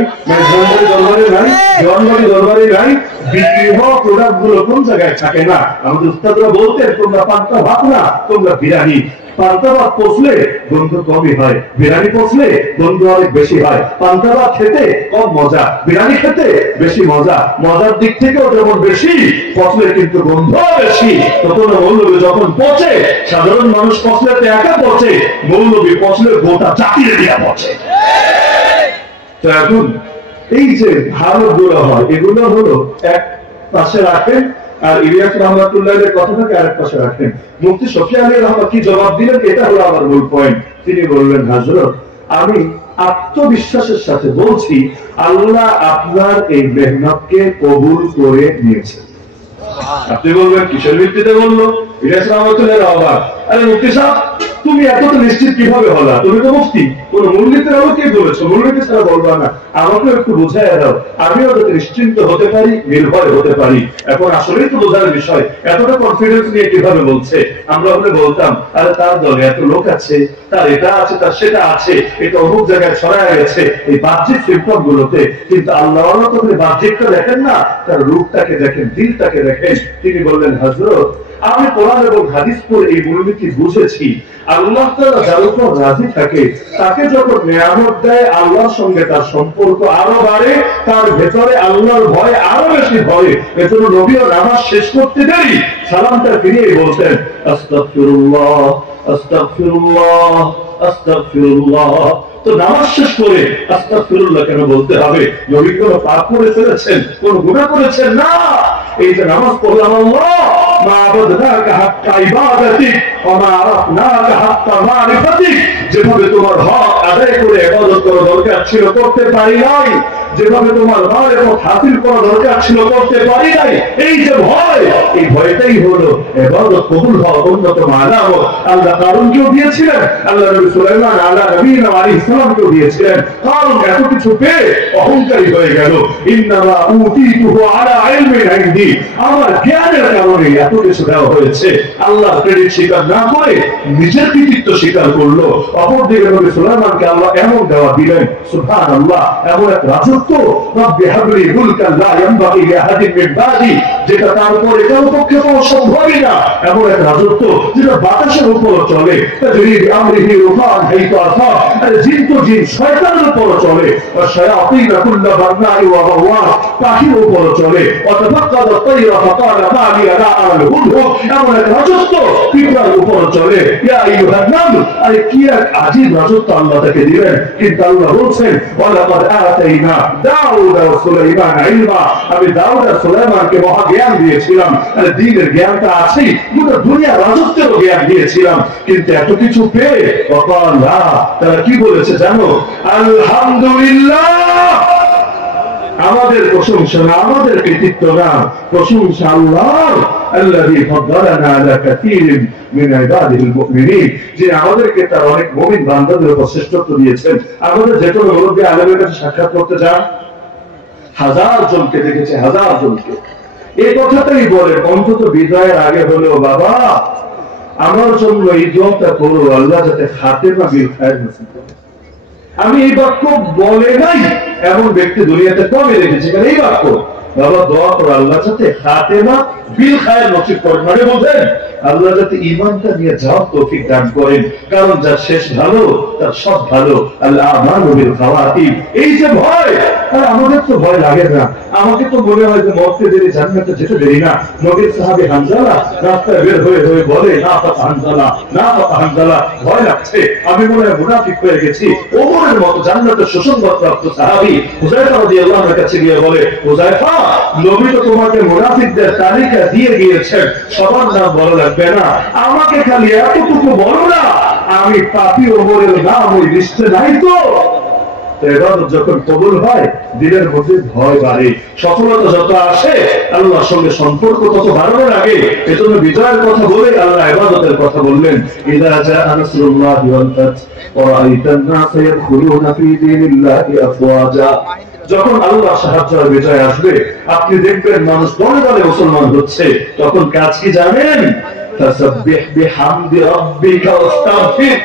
দরবারে নাই, জওয়ানবাড়ি দরবারে নাই। বিক্রি হওয়া প্রোডাক্ট গুলো কোন জায়গায় থাকে না? আমাদের উস্তাদরা বলতেন, তোমরা পান্তা ভাত না, তোমরা বিরিয়ানি। পান্তা ভাত পচলে গন্ধ কমই হয়, বিরিয়ানি পচলে গন্ধ অনেক বেশি হয়। পান্তা ভাত খেতে কম মজা, বিরিয়ানি খেতে বেশি মজা। মজার দিক থেকেও যেমন বেশি, পচলে কিন্তু গন্ধ বেশি। তখন মৌলবী যখন পচে, সাধারণ মানুষ পচলে তো একা পচে, মৌলবী পচলে গোটা চাপিয়ে দিয়া পচে। তো এখন এই যে ভালো গুলো হয়, এগুলো হলো এক পাশে রাখেন, আর ইলিয়াস রহমাতুল্লাহের কথাটাকে আরেক পাশে রাখেন। মুফতি শফি আলী রহমান কি জবাব দিলেন, এটা হলো আমার মূল পয়েন্ট। তিনি বললেন, হযরত, আমি আত্মবিশ্বাসের সাথে বলছি, আল্লাহ আপনার এই মেহনতকে কবুল করে নিয়েছেন। আপনি বলবেন কিসের ভিত্তিতে বললো? ইলিয়াস রহমাতুল্লাহ অবাক, আরে মুফতি সাহেব, তুমি এত তো নিশ্চিত কিভাবে হলা? তুমি তো মুফতি, কোন মূলনীতির আলোকে বলেছো, মূলনীতি ছাড়া বলবা না। আমাকে একটু বোঝাই দাও, আমিও যাতে নিশ্চিন্ত হতে পারি, নির্ভয় হতে পারি। এখন আসলেই তো বোঝার বিষয়, এতটা কনফিডেন্স নিয়ে কিভাবে বলছে? আমরা হলে বলতাম, আরে তার দলে এত লোক আছে, তার এটা আছে, তার সেটা আছে, এটা অমুক জায়গায় ছড়ায় গেছে এই বাহ্যিক সিম্পটম গুলোতে। কিন্তু আল্লাহ তো বাহ্যিকটা দেখেন না, তার রূপটাকে দেখেন, দিলটাকে দেখেন। তিনি বললেন, হযরত, আমি কোরআন এবং হাদিস পড়ে এই মূলনীতি বুঝেছি, আল্লাহ তাআলা যার উপর রাজি থাকে তাকে যখন নিয়ামত দেয়, আল্লাহর সঙ্গে তার সম্পর্ক আরো বাড়ে, তার ভেতরে আল্লাহর ভয় আরো বেশি হয়। এজন্য নবীও নামাজ শেষ করতে দেরি সালামটা ফিরিয়ে বলতেন, আস্তাগফিরুল্লাহ আস্তাগফিরুল্লাহ আস্তাগফিরুল্লাহ তো নামাজ শেষ করে আস্তাগফিরুল্লাহ কেন বলতে হবে? নবী কোন পাপ করে ফেলেছেন, কোন গুনাহ করেছেন? না। এই যে নামাজ পড়লাম, আল্লাহ মা আবাদনাকা হাক্কা ইবাদাতিক ওয়া মা আরাফনাকা হাক্কা মারিফাতিক, যেভাবে তোমার হক আদায় করে ইবাদত করা দরকার ছিল করতে পারি নাই, যেভাবে তোমার মারিফত হাসিল করা দরকার ছিল করতে পারি নাই। এই যে ভয়, এই ভয়টাই হলো ইবাদত কবুল হওয়ার অন্যতম আলামত। আল্লাহ কারুনকেও দিয়েছিলেন, আল্লাহ নবী সুলাইমান আলাইহিস সালামকেও দিয়েছিলেন। কারণ এত কিছু পেয়ে অহংকারী হয়ে গেল। ইন্নামা উতীতুহু আলা ইলমিন ইনদি, আমার জ্ঞানের কারণে এত কিছু দেওয়া হয়েছে। আল্লাহ ক্রেডিট স্বীকার না করে নিজের কৃতিত্ব স্বীকার করলো। অপরদিকে নবী সুলাইমানকে আল্লাহ এমন দেওয়া দিলেন, সুবহানাল্লাহ, এমন এক রাজত্ব, রব্বি হাবলি মুলকান লা ইয়ানবাগি লিআহাদিন মিন বাদি, যেটা তারপরে কারো পক্ষে পাওয়া সম্ভবই না। এমন এক রাজত্ব যেটা বাতাসের উপর চলে, তাজরিব আমরিহি রুহান হাইতু আসা, আর জিন তো জিন শয়তানের উপর চলে, আর শায়াতিন কুল্লা বান্নাই ওয়া গাওয়াস, পাখির উপর চলে। ওয়াতাফাক্কাদ আত-তায়রা ফাকালা মা লি লা আরাল হুদহুদ, এমন এক রাজত্ব পিঁপড়ার উপর চলে। ইয়া আইয়ুহান নাম, আরে কি এক আজীব রাজত্ব আল্লাহ তাকে দিলেন। কিন্তু আল্লাহ বলছেন, ওয়ালাকাদ আতাইনা দাউদা ওয়া সুলাইমান ইলমা, আমি দাউদ আর সুলাইমানকে মহা জ্ঞান দিয়েছিলাম। আরে দ্বীনের জ্ঞানটা আছেই, গোটা দুনিয়া রাজত্বেরও জ্ঞান দিয়েছিলাম। কিন্তু এত কিছু পেয়ে ওয়াকালা, তারা কি বলেছে জানো? আলহামদুলিল্লাহ, আমাদের প্রশংসা না, আমাদের কৃতিত্ব না, প্রশংসা আল্লাহর, আল্লাযী ফাদ্দালানা আলা কাসীরিন মিন ইবাদিল মুমিনিন, যে আমাদেরকে তার অনেক মুমিন বান্দাদের উপর শ্রেষ্ঠত্ব দিয়েছেন। আমাদের যে কোনো মুরব্বি আলেমের কাছে সাক্ষাৎ করতে যান, 1000 জনকে দেখেছে, 1000 জনকে। এই কথাটাই বলে অন্তত বিজয়ের আগে হলো, বাবা আমার জন্য এই দোয়াটা করো, আল্লাহ যাতে খাতেমা বিল খায়র নসিব করে। আমি এই বাক্য বলে নাই এমন ব্যক্তি দুনিয়াতে কমে রেখেছি, কারণ এই বাক্য, বাবা দোয়া করো আল্লাহ যাতে খাতেমা বিল খায়র নসিব করেন। মানে বোঝেন, আল্লাহ যাতে ঈমানটা নিয়ে যাওয়ার তৌফিক দান করেন, কারণ যার শেষ ভালো তার সব ভালো। আল আমালু বিল খাওয়াতিম। এই যে ভয়, আর আমাদের তো ভয় লাগে না। আমাকে তো মনে হয় যে মরতে দেরি, জান্নাতে যেতে দেরি না। নবীর সাহাবী হানজালা রাস্তায় বের হয়ে হয়ে বলে, না ফাতা হানজালা, না ফাতা হানজালা, ভয় লাগছে, আমি মনে হয় মুনাফিক হয়ে গেছি। ওমরের মতো জান্নাতের সুসংবাদপ্রাপ্ত সাহাবী হুযায়ফা রাদিয়াল্লাহু আনহু কাছে গিয়ে বলে, হুযায়ফা, নবী তো তোমাকে মুনাফিকদের তালিকা দিয়ে গিয়েছেন, সবার নাম বলা লাগবে না, আমাকে খালি এতটুকু বলো না, আমি পাপী ওমরের নাম ওই লিস্টে নাই তো? ইবাদত যখন কবুল হয়, দিলের মধ্যে ভয় বাড়ে। সফলতা যত আসে, আল্লাহর সঙ্গে সম্পর্ক তত বাড়ানো লাগে। এজন্য বিজয়ের কথা বলে আল্লাহ ইবাদতের কথা বললেন। ইযা জাআ নাসরুল্লাহি ওয়াল ফাত ওয়া রাআইতান নাসা ইয়াদখুলুনা ফী দীনিল্লাহি আফওয়াজা, যখন আল্লাহর সাহায্য আর বিজয় আসবে, আপনি দেখবেন মানুষ দলে দলে মুসলমান হচ্ছে। তখন কাজ কি জানেন? ফাসাব্বিহ বিহামদি রাব্বিকা ওয়াস্তাগফির,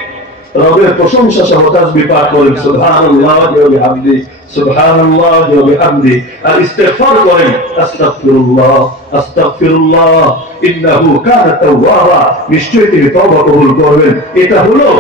রবের প্রশংসা সহ তাসবিহ পাঠ করেন, সুবহানাল্লাহি ওয়া বিহামদি, সুবহানাল্লাহি ওয়া বিহামদি, আর ইস্তিগফার করেন, আস্তাগফিরুল্লাহ, আস্তাগফিরুল্লাহ, ইন্নাহু কানা তাওয়াবা, নিশ্চয়ই তিনি তওবা কবুল করবেন। এটা হলো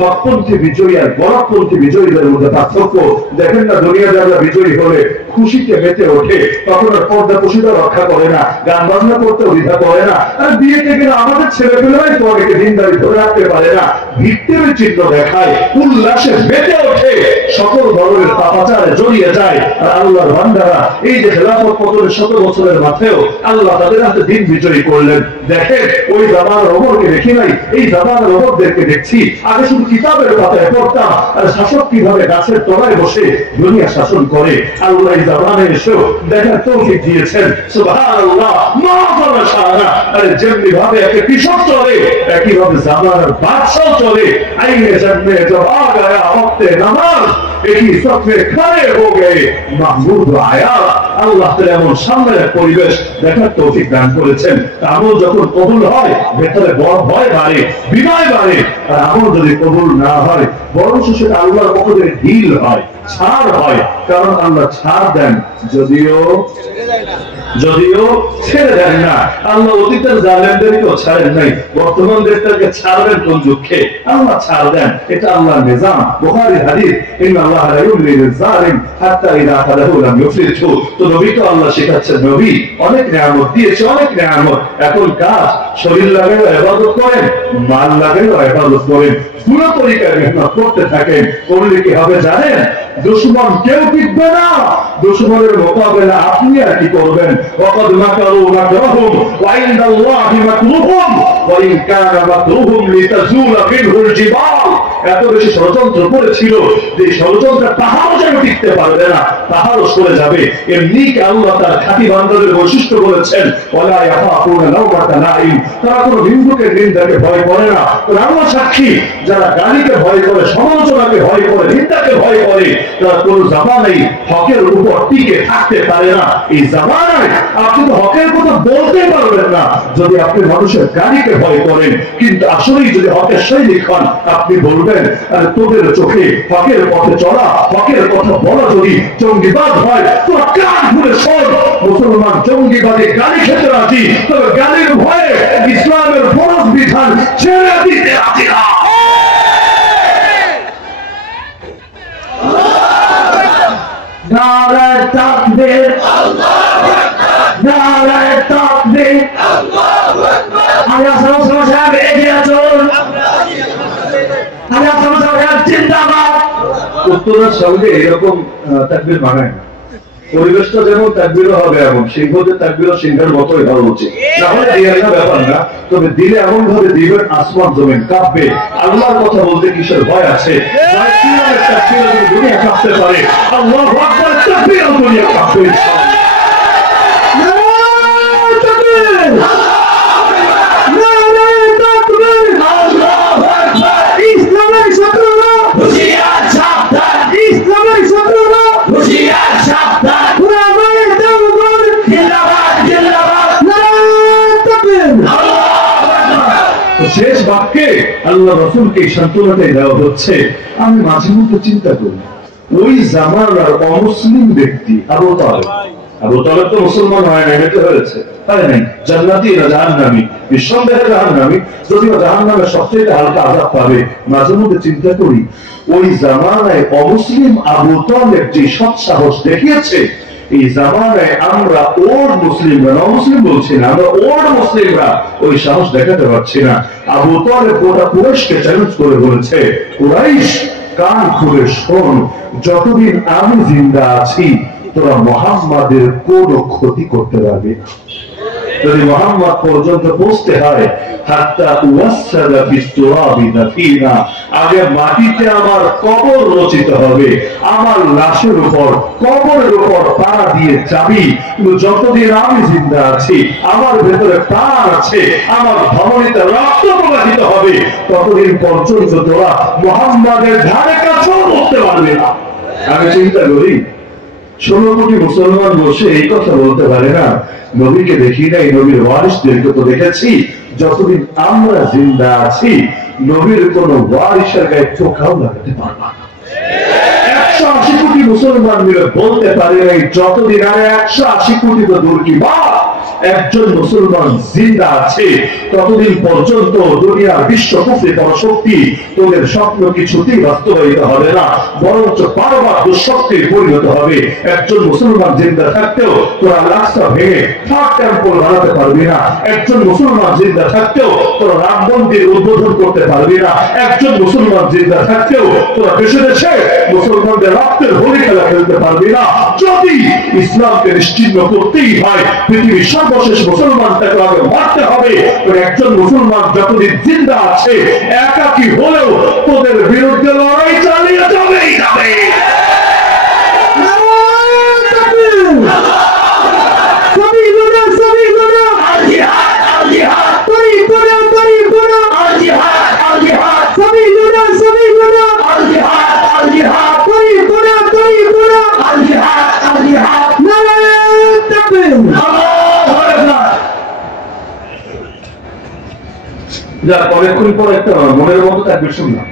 হকপন্থী বিজয়ী আর বরফপন্থী বিজয়ীদের মধ্যে পার্থক্য। দেখেন না, দুনিয়া যারা বিজয়ী হলে খুশিতে মেতে ওঠে, তখন আর পর্দা পুশিদা রক্ষা করে না, গান বাজনা করতে দ্বিধা করে না। আর বিয়েতে গেলে আমাদের ছেলে পেলেরাই তো অনেকে দিনদারি ধরে রাখতে পারে না, ভিত্তির চিহ্ন দেখায়, উল্লাসে মেতে ওঠে, সকল ধরনের পাপাচারে জড়িয়ে যায়। আর আল্লাহর বান্দারা এই যে খেলাফত পতনের 100 বছরের মাথায়ও আল্লাহ তাদের হাতে দিন বিজয়ী করলেন। দেখেন, ওই জামানার ওমরকে দেখি নাই, এই জামানার ওমরদেরকে দেখছি। আগে শুধু কিতাবের পাতায় পড়তাম, আর শাসক কিভাবে গাছের তলায় বসে দুনিয়া শাসন করে। আল্লাহ এই জামানায় এসেও দেখার তৌফিক দিয়েছেন, সুবহানাল্লাহ, মাশাআল্লাহ সারা। আরে যেমনি ভাবে একে কৃষক চলে, একই ভাবে জামানার বাদশাহ চলে। আইনে জাননে জব আ গয়া ওয়াক্তে নামাজ, একই সফে খড়ে হো গয়ে মাহমুদ আয়া। আল্লাহ তাআলা এমন সামনের পরিবেশ দেখার তৌফিক দান করেছেন। আমল যখন কবুল হয়, ভেতরে বড় ভয় বাড়ে, বিনয় বাড়ে। আর আমল যদি কবুল না হয়, বরং সেটা আল্লাহর পক্ষ থেকে ঢিল হয়, ছাড় হয়। কারণ আল্লাহ ছাড় দেন, যদিও যদিও ছেড়ে দেন না, আল্লাহ অতীতের জালেমদেরকেও ছাড়েন নাই, বর্তমান দেশটাকে ছাড়বেন কোন যুগে? আল্লাহ ছাড় দেন, এটা আল্লাহর নিজাম। বুখারী হাদিস, ইন্নাল্লাহা লা ইউমলিল যালিম হাত্তা ইযা আখাযাহু লাম ইউফলিতহু। তো নবীকে আল্লাহ শেখাচ্ছেন, নবী অনেক নিয়ামত দিয়েছে, অনেক নিয়ামত, এখন কাজ শরীর লাগাইও ইবাদত করেন, মাল লাগাইও ইবাদত করেন, পুরো তরিকায় মেহনত করতে থাকেন। করলে কি হবে জানেন? দুশমন কেউ টিকবে না। দুশমনের মোকাবেলা আপনি আর কি করবেন? ওয়াকাদ মাকারু মাকরাহুম ওয়া ইনদাল্লাহি মাকরুহুম ওয়া ইন কানা মাকরুহুম লিতাজুলা মিনহুল জিবাল। এত বেশি ষড়যন্ত্র করেছিল যে ষড়যন্ত্রের পাহাড়ও যেন টিকতে পারবে না, পাহাড়ও সরে যাবে। এমনি আল্লাহ তার খাঁটি বান্দাদের বৈশিষ্ট্য বলেছেন, ওয়ালা ইয়াখাফুনা লাওমাতা লাইম, তারা কোনো নিন্দুকের নিন্দাকে ভয় করে না। আল্লাহ সাক্ষী, যারা গালিকে ভয় করে, সমালোচনাকে ভয় করে, নিন্দাকে ভয় করে, তারা কোন জামানায় হকের উপর টিকে থাকতে পারে না। এই জামানায় আপনি তো হকের কথা বলতে পারবেন না যদি আপনি মানুষের গালিকে ভয় করেন, কিন্তু আসলেই যদি হকের সৈনিক হন, আপনি বলবেন আর তোদের চোখে হকের পথে চলা, হকের কথা বলা যদি জঙ্গিবাদ হয়, তো কান খুলে শোন, মুসলমান জঙ্গিবাদে গালি খেতে রাজি, তবে গালির ভয়ে ইসলামের ফরজ বিধান ছেড়ে দিতে রাজি না। নারায়ে তাকবীর, আল্লাহু আকবার, নারায়ে তাকবীর, আল্লাহু আকবার। আল্লাহ সাল্লাল্লাহু আলাইহি ওয়াসাল্লাম এগিয়ে চলুন, আল্লাহ সাল্লাল্লাহু আলাইহি ওয়াসাল্লাম জিন্দাবাদ। উত্তরার সঙ্গে এরকম তাকবীর মানায় না। পরিবেশটা যেমন তাকবীরও হবে এমন, সিংহদের তাকবীরও সিংহের মতোই হওয়া উচিত। না হলে এই একটা ব্যাপার না, তবে দিলে এমন ভাবে দিবেন আসমান জমিন কাঁপবে। আল্লাহর কথা বলতে কিসের ভয় আছে? দুনিয়া কাঁপতে পারে, আল্লাহু আকবার, তাকবীর, দুনিয়া কাঁপবে। ইসলামের শত্রুরা হুঁশিয়ার সাবধান, ইসলামের শত্রুরা হুঁশিয়ার সাবধান। কুরআনের দেওবন্দ জিন্দাবাদ, জিন্দাবাদ, নারায়ে তাকবীর, আল্লাহু আকবার। শেষ বাক্যে আল্লাহ রাসূলকে সান্ত্বনাটাই দেওয়া হচ্ছে। আমি মাঝে মধ্যে চিন্তা করি, ওই জামানার অমুসলিম ব্যক্তি আবু তালেব, আবু তালেব তো মুসলমান হয় না, এটা হয়েছে তাই নাই, জান্নাতি না জাহান্নামী? নিঃসন্দেহে জাহান্নামী, যদিও জাহান্নামের সবচেয়ে হালকা আযাব পাবে। মাঝে মধ্যে চিন্তা করি, ওই জামানায় অমুসলিম আবু তালেব যে সৎ সাহস দেখিয়েছে, এই জামানায় আমরা ওল্ড মুসলিমরা, অমুসলিম বলছি না, আমরা ওল্ড মুসলিমরা ওই সাহস দেখাতে পারছি না। আবু তালেব গোটা কুরাইশকে চ্যালেঞ্জ করে বলেছে, কুরাইশ কান খুলে শোন, যতদিন আমি জিন্দা আছি তোরা মুহাম্মাদের কোনো ক্ষতি করতে পারবি না। যদি মুহাম্মদ পর্যন্ত পৌঁছতে হয়, হাত্তা ওয়াসসাদা বিতুরাবি দাফিনা, আগে মাটিতে আমার কবর রচিত হবে, আমার লাশের উপর, কবরের উপর পাড়া দিয়ে যাবি। কিন্তু যতদিন আমি জিন্দা আছি, আমার ভেতরে প্রাণ আছে, আমার ধমনীতে রক্ত প্রবাহিত হবে, ততদিন পর্যন্ত তোরা মুহাম্মাদের ধারে কাছেও বসতে পারবে না। আমি চিন্তা করি, 16 কোটি মুসলমান বসে এই কথা বলতে পারে না, নবীকে দেখি নাই, নবীর ওয়ারিসদেরকে তো দেখেছি। যতদিন আমরা জিন্দা আছি, নবীর কোন ওয়ারিসের গায়ে চোখাও লাগাতে পারবা না। 180 কোটি মুসলমান মিলে বলতে পারে নাই, যতদিন আর 180 কোটি তো দূর কি বা একজন মুসলমান জিন্দা আছে, ততদিন পর্যন্ত দুনিয়ার বিশ্ব কুফরি পরাশক্তি তোদের স্বপ্ন কিছুতেই বাস্তবায়িত হবে না, বরঞ্চ বারবার দুঃস্বপ্নে পরিণত হবে। একজন মুসলমান জিন্দা থাকতেও তোরা লাশটা ভেঙে থার্ড টেম্পল বানাতে পারবি না। একজন মুসলমান জিন্দা থাকতেও তোরা রাম মন্দির উদ্বোধন করতে পারবি না। একজন মুসলমান জিন্দা থাকতেও তোরা দেশে দেশে মুসলমানদের রক্তের হোলি খেলা খেলতে পারবি না। যদি ইসলামকে নিশ্চিহ্ন করতেই হয়, পৃথিবীর সর্বশেষ মুসলমানটাকে আগে মারতে হবে। একজন মুসলমান যতদিন জিন্দা আছে, একাকী হলেও তোদের বিরুদ্ধে লড়াই চালিয়ে যাবেই যাবে। অনেকক্ষণ পর একটা মনের মতো তাকবীর শুনলাম।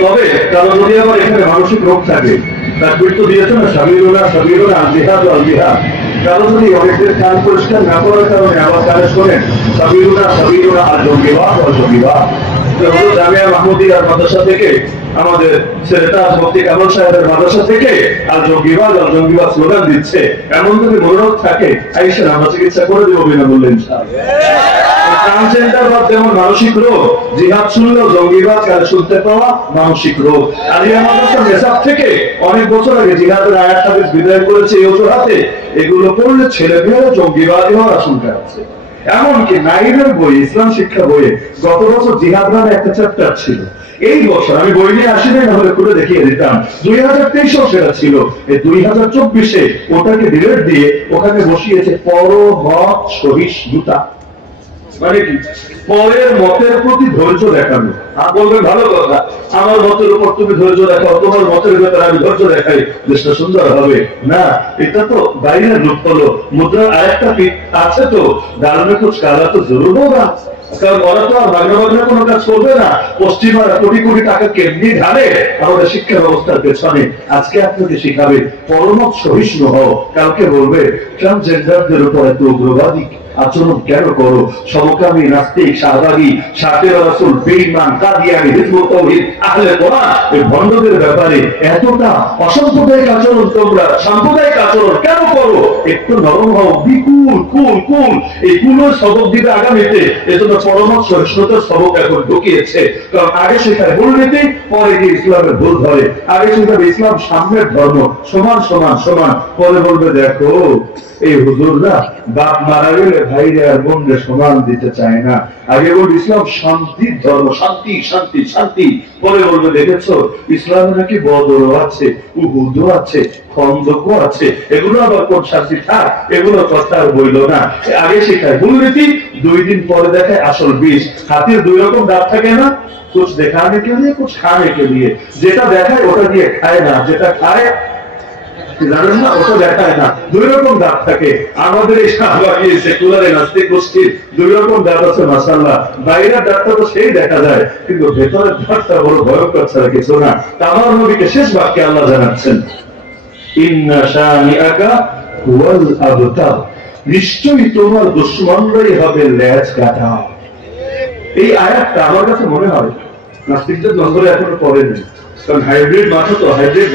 তবে কারণ যদি আমার এখানে মানসিক রোগ থাকে, তাকবীর তো দিয়েছে না, সাবিলুনা সাবিলুনা আল জিহাদ আল জিহাদ, কারো যদি অনেকদের কান পরিষ্কার না করার কারণে আবার কানে শোনেন সাবিরুনা আর জঙ্গিবাদ আর জঙ্গিবাদ। জামিয়া মাহমুদিয়ার মাদ্রাসা থেকে আমাদের ছেলেটা মুফতি কামাল সাহেবের মাদ্রাসা থেকে আর জঙ্গিবাদ স্লোগান দিচ্ছে, এমন যদি মনোরোগ থাকে আইসেন আমরা চিকিৎসা করে দেবো বিনামূল্যে ইনশাআল্লাহ। ট্রান্সজেন্ডারবাদ যেমন মানসিক রোগ, জিহাদ শুনলেও জঙ্গিবাদ কানে শুনতে পাওয়া মানসিক রোগ। আলিয়া মাদ্রাসা মেসাব থেকে অনেক বছর আগে জিহাদের আয়াত হাদিস বিদায় করেছে এই অজুহাতে এগুলো পড়লে ছেলে মেয়েরা জঙ্গিবাদী হওয়ার আশঙ্কা আছে। এমনকি নাইনের বই, ইসলাম শিক্ষা বইয়ে গত বছর জিহাদ নামে একটা চ্যাপ্টার ছিল। এই বছর আমি বই নিয়ে আসি নাই, নাহলে করে দেখিয়ে দিতাম। 2023 সেটা ছিল, এই 2024 ওটাকে ডিলেট দিয়ে ওখানে বসিয়েছে পরমত সহিষ্ণুতা। মানে কি? পরের মতের প্রতি ধৈর্য দেখানো। বলবেন ভালো কথা, আমার মতের উপর তুমি ধৈর্য দেখাও, তোমার মতের ভেতরে আমি ধৈর্য দেখাই, দেশটা সুন্দর হবে না। এটা তো বাইরের রূপ হলো। মুদ্রার আরেকটা পিঠ আছে তো, ডালমে কুছ কালা তো জরুর হোগা। কারণ ওরা তো আর বাংলা কোনো কাজ করবে না। পশ্চিমারা কোটি কোটি টাকা কেমনি ঢালে আমাদের শিক্ষা ব্যবস্থার পেছনে। আজকে আপনাকে শিখাবে পরমত সহিষ্ণু হও, কালকে বলবে ট্রান্সজেন্ডারদের উপর এত উগ্রবাদী আচরণ কেন করো? সমকামী, নাস্তিক, শাহবাগী, শাকির রাসূল, বেঈমান, কাদিয়ানী, হিজবুত তাওহীদ, আহলে কোরআন এই ভণ্ডদের ব্যাপারে এতটা অসাম্প্রদায়িক আচরণ, তোমরা সাম্প্রদায়িক আচরণ কেন করো? একটু নরম হও, বিকুল কুল এই কুলের সবক দিবে আগামীতে। এজন্য পরমত সহিষ্ণুতার সবক এখন ঢুকিয়েছে। কারণ আগে শেখায় মূলনীতি, পরে গিয়ে ইসলামের ভুল ধরে। আগে শেখাবে ইসলাম সাম্যের ধর্ম, সমান সমান সমান, পরে বলবে দেখো এই হুজুররা বাপ মারা গেলে ভাইরে আর বোনরে সমান দিতে চায় না। আগে বলবে ইসলাম শান্তির ধর্ম, শান্তি শান্তি শান্তি, পরে বলবে দেখেছো ইসলামে নাকি বদরও আছে, উহুদও আছে, খন্দকও আছে, এগুলো আবার কোন শান্তি থাক, এগুলো কথার বইল না। আগে শেখায় মূলনীতি, 2 দিন পরে দেখায় আসল বিষ। হাতির 2 রকম দাঁত থাকে না, কুছ দেখানে কে লিয়ে কুছ খানে কে লিয়ে। যেটা দেখায় ওটা দিয়ে খায় না, যেটা খায় জানেন না ওটা দেখায় না। 2 রকম দাঁত থাকে। আমাদের এই শাহবাগী সেকুলারে নাস্তিক গোষ্ঠীর 2 রকম দাঁত আছে মাশাআল্লাহ। বাইরের দাঁতটা তো সেই দেখা যায়, কিন্তু ভেতরের দাঁতটা বড় ভয়ঙ্কর ছাড়া কিছু না। আমার নবীকে শেষ বাক্যে আল্লাহ জানাচ্ছেন ইন্না শানিআকা হুয়াল আবতার, নিশ্চয়ই তোমার দুশমনরাই হবে লেজ কাটা। এই আয়াতটা আমার কাছে মনে হয় নাস্তিকদের নজরে এখনো পড়েনি। কারণ হাইব্রিড মাথা তো, হাইব্রিড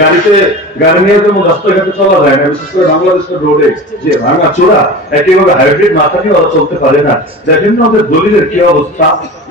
গাড়ি নিয়ে তো রাস্তাঘাটে চলা যায় না, বিশেষ করে বাংলাদেশের রোডে যে ভাঙা চোরা, একেবারে হাইব্রিড মাথা নিয়ে ওরা চলতে পারে না। দেখেন না ওদের দলিলের কি অবস্থা,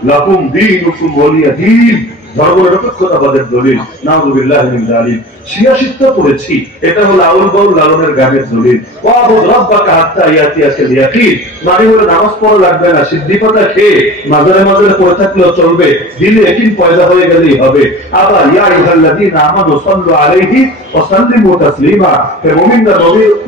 লাকুম দীনুকুম ওয়ালিয়া দীন, ধর্মনিরপেক্ষতাবাদের দলিল। নাউযুবিল্লাহি মিন যালিক। শিয়া শিক্ষা পড়েছি, এটা হলো আউল বাউল লালনের গানের দলিল। ওয়াবুদ রাব্বাকা হাত্তা ইয়াতিয়াকাল ইয়াকিন, মানে হলো নামাজ পড়া লাগবে না, সিদ্ধি পাতা খেয়ে মাজারে মাজারে পড়ে থাকলেও চলবে, দিলে ইয়াকিন পয়দা হয়ে গেলেই হবে। আবার ইয়া আইয়ুহাল্লাযীনা আমানু সাল্লু আলাইহি ওয়া সাল্লিমু তাসলিমা, হে মুমিনরা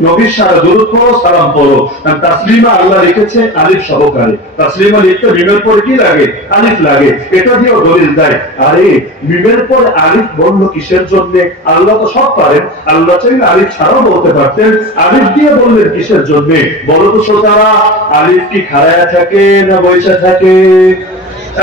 নবীর সাথে দরুদ পড়ো, সালাম পড়ো। কারণ তাসলিমা আল্লাহ লিখেছে আলিফ সহকারে। তাসলিমা লিখতে মিমের পরে কি লাগে? আলিফ লাগে। এটা দিয়েও দলিল দেয়। আরে মিমের পর আলিফ বললো কিসের জন্য? আল্লাহ তো সব পারেন, আল্লাহ চাইলে আলিফ ছাড়াও বলতে পারতেন, আলিফ দিয়ে বললেন কিসের জন্য? বলো তো শ্রোতারা, আলিফ কি খাড়ায়া থাকে না বৈশা থাকে?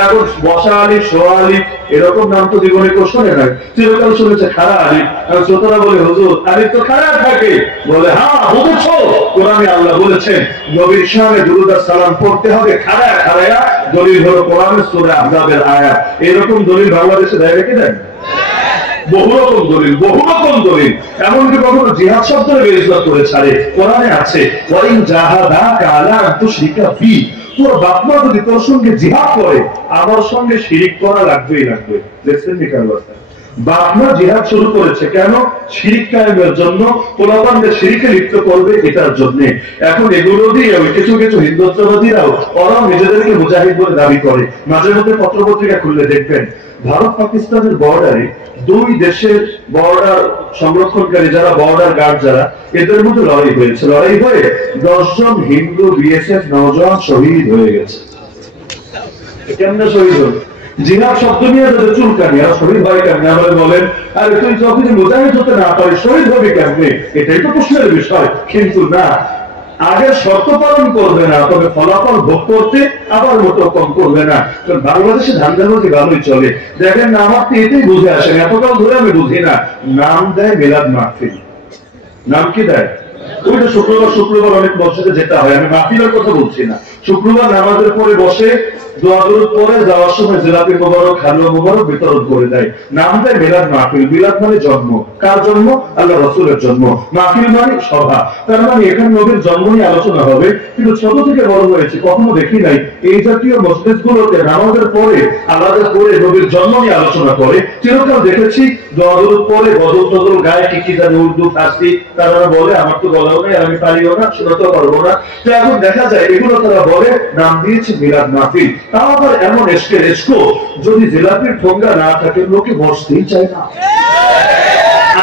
এখন বসা আলিফ, শোয়া আলিফ, এরকম নাম তো জীবনে কেউ শোনে নাই, চিরকাল শুনেছে খাড়া আলিফ। শ্রোতারা বলে হুজুর আলিফ তো খাড়া থাকে। বলে হ্যাঁ বুঝেছো, কোরআনে আল্লাহ বলেছেন নবীর সামনে দুরূদ আর সালাম পড়তে হবে খাড়ায়া খাড়ায়া। দলিল হলো কোরআনের সূরা আহজাবের আয়াত। এরকম দলিল বাংলাদেশে দেয় নাকি দেয়? বহু রকম দলিল। এমনকি কখনো জিহাদ শব্দের বেইজ্জত করে ছাড়ে। কোরআনে আছে ওয়াইন জাহাদাকা আলা আন তুশরিকা বি, তোর বাপ মা যদি তোর সঙ্গে জিহাদ করে আমার সঙ্গে শিরিক করা লাগবেই লাগবে। দেখছেন নি কার কথা? বাপ মা জিহাদ শুরু করেছে কেন? শিরিক কায়েমের জন্য, পোলাপানদের শিরিকে লিপ্ত করবে এটার জন্য। এখন এগুলো দিয়ে কিছু কিছু হিন্দুত্ববাদীরাও ওরাও নিজেদেরকে মুজাহিদ বলে দাবি করে। মাঝে মধ্যে পত্রপত্রিকা খুললে দেখবেন ভারত পাকিস্তানের বর্ডারে 2 দেশের বর্ডার সংরক্ষণকারী যারা, বর্ডার গার্ড যারা, এদের মধ্যে লড়াই হয়েছে। লড়াই হয়ে 10 জন হিন্দু বিএসএফ নওজওয়ান শহীদ হয়ে গেছে। কেমনে শহীদ হল? জিহাদ শব্দ নিয়ে যাদের চুলকানি, আর শহীদ হয় কেমনে? আমাদের বলেন আরে তুই যখন মুজাহিদ হতে না পারিস শহীদ হবে কেমনে? এটাই তো প্রশ্নের বিষয়। কিন্তু না, আগে শর্ত পালন করবে না, তবে ফলাফল ভোগ করতে আবার মতো কম করবে না। বাংলাদেশে ধান্দাবাজি ভালোই চলে। দেখেন না, আমার তো এটাই বুঝে আসেন, এতকাল ধরে আমি বুঝি না। নাম দেয় মিলাদ মাহফিল। নাম কি দেয়? ওইটা শুক্রবার অনেক মসজিদে যেটা হয়, আমি মাহফিলের কথা বলছি না। শুক্রবার নামাজের পরে বসে দোয়া দরুদ পরে যাওয়ার সময় জিলাপি মোবারক, হালুয়া মোবারক বিতরণ করে দেয়। নাম দেয় মিলাদ মাহফিল। মিলাদ মানে জন্ম। কার জন্ম? আল্লাহ রাসূলের জন্ম। মাহফিল মানে সভা। তার মানে এখানে নবীর জন্ম নিয়ে আলোচনা হবে। কিন্তু ছোট থেকে বড় হয়েছে, কখনো দেখি নাই এই জাতীয় মসজিদগুলোতে নামাজের পরে আলাদা করে নবীর জন্ম নিয়ে আলোচনা করে। চিরকাল দেখেছি দোয়া দরুদ পরে গজল টজল গায়ে, কি জানে উর্দু ফার্সি, তারা বলে আমার তো বলাও নেই, আমি পারিও না, শোনাতেও পারবো না। তো এখন দেখা যায় এগুলো তারা বলে, নাম দিয়েছে মিলাদ মাহফিল। তাও আবার এমন এসকো, যদি জিলাপির ঠোঙ্গা না থাকে লোকে বসতেই চায় না।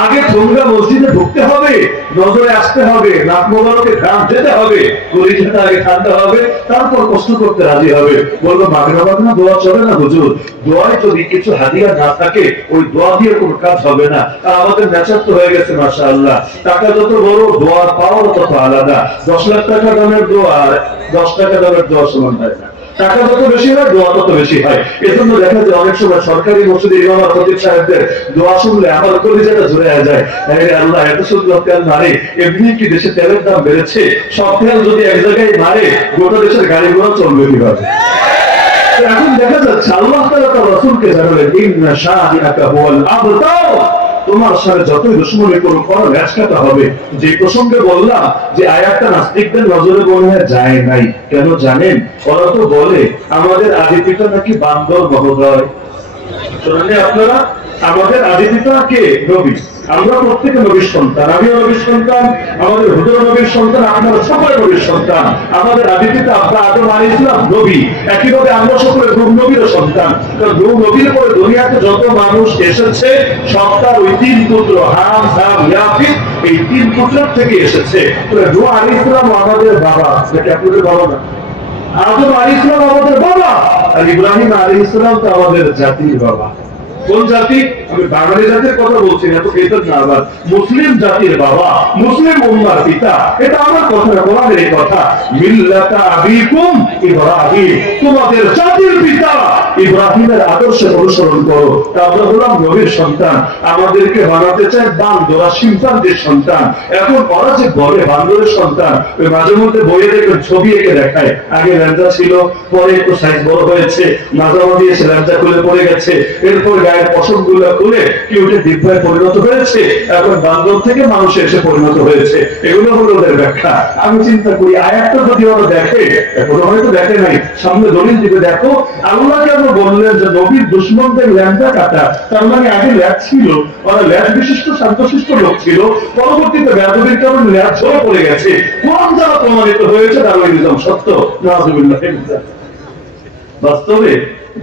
আগে ঠোঙ্গা মসজিদে ঢুকতে হবে, নজরে আসতে হবে, নাক মোবারকে ঘাম যেতে হবে, কলিজাটা আগে ঠান্ডা হবে, তারপর কষ্ট করতে রাজি হবে। বলবো মাগনা মাগনা দোয়া চলে না হুজুর, দোয়ায় যদি কিছু হাদিয়া না থাকে ওই দোয়া দিয়ে কোনো কাজ হবে না। আর আমাদের নেচার তো হয়ে গেছে মাশাআল্লাহ, টাকা যত বড় দোয়ার পাওয়ার তত আলাদা। 10 লাখ টাকা দামের দোয়া আর 10 টাকা দামের দোয়া সমান হয় না। টাকা যত বেশি হয় দোয়া তত বেশি হয়। এজন্য দেখা যায় অনেক সময় সরকারি মসজিদে ইমাম আর খতিব সাহেবদের দোয়া শুনলে আমার কলিজাটা ঝরে যায়। আল্লাহ এত সুন্দর তেল মারে, এমনি কি দেশে তেলের দাম বেড়েছে, সব তেল যদি এক জায়গায় মারে গোটা দেশের গাড়ি ঘোড়া চলবে কিভাবে? এখন দেখা যাচ্ছে আল্লাহ তাআলা তার রাসূলকে জানালেন, ইন্না শানিআকা হুয়াল আবতার, তোমার সাথে যতই দুশমনি করো করো লেজকাটা হবে। যে প্রসঙ্গে বললাম যে আয়াতটা নাস্তিকদের নজরে মনে হয় যায় নাই, কেন জানেন? ওরা তো বলে আমাদের আদি পিতা নাকি বান্দর মহোদয়। শোনেননি আপনারা? আমাদের আদি পিতা কে? নবী। আমরা প্রত্যেকে নবীর সন্তান, আমিও নবীর সন্তান, আমাদের হুজুর নবীর সন্তান, আপনারা সকলে নবীর সন্তান। আমাদের আদি পিতা আব্বা আদম আলাইহিস সালাম নবী, একইভাবে আমরা সকলে নূহ নবীর সন্তান। কারণ নূহ নবীর পরে দুনিয়াতে যত মানুষ এসেছে সব তার ওই 3 পুত্র হাম, সাম, ইয়াফিত, এই 3 পুত্রের থেকে এসেছে। তো নূহ আলাইহিস সালাম আমাদের বাবা, নাকি আপনাদের বাবা না? আদম আলাইহিস সালাম আমাদের বাবা, আর ইব্রাহিম আলাইহিস সালাম তো আমাদের জাতির বাবা। কোন জাতি? আমি বাঙালি জাতির কথা বলছি না, তো এটা না, আবার মুসলিম জাতির বাবা, মুসলিম উম্মার পিতা। এটা আমার কথা না, কোরআনের এই কথা। মিল্লাতা আবিকুম ইব্রাহিম, তোমাদের জাতির পিতা ইব্রাহিমের আদর্শ অনুসরণ করো। আমরা হলাম নবীর সন্তান, আমাদেরকে বানাতে চায় বান্দর, শিম্পাঞ্জির সন্তান। এখন ওরা যে বলে বান্দরের সন্তান, ওই মাঝে মধ্যে বইয়ে দেখবেন ছবি এঁকে দেখায়, আগে ল্যাঞ্জা ছিল, পরে একটু সাইজ বড় হয়েছে, মাঝামাঝি এসে ল্যাঞ্জা খুলে পড়ে গেছে, এরপর গায়ের পশম গুলো খুলে কি ওটা দিব্যায় পরিণত হয়েছে, এখন বান্দর থেকে মানুষে এসে পরিণত হয়েছে। এগুলো হলো ওদের ব্যাখ্যা। আমি চিন্তা করি আয়াতটা যদি ওরা দেখে, এখনো হয়তো দেখে নাই, সামনে দলিল দিবে, দেখো আল্লাহ কেন বললেন যে নবীর দুশমনদের ল্যাঞ্জা কাটা। তার মানে আগে ল্যাজ ছিল, ওরা ল্যাজ বিশিষ্ট শান্তশিষ্ট লোক ছিল, পরবর্তীতে ব্যাধবির কারণে ল্যাজ ঝরে পড়ে গেছে। কোরআন দ্বারা প্রমাণিত হয়েছে দারওয়ানিজম সত্য। নাউযুবিল্লাহ। বাস্তবে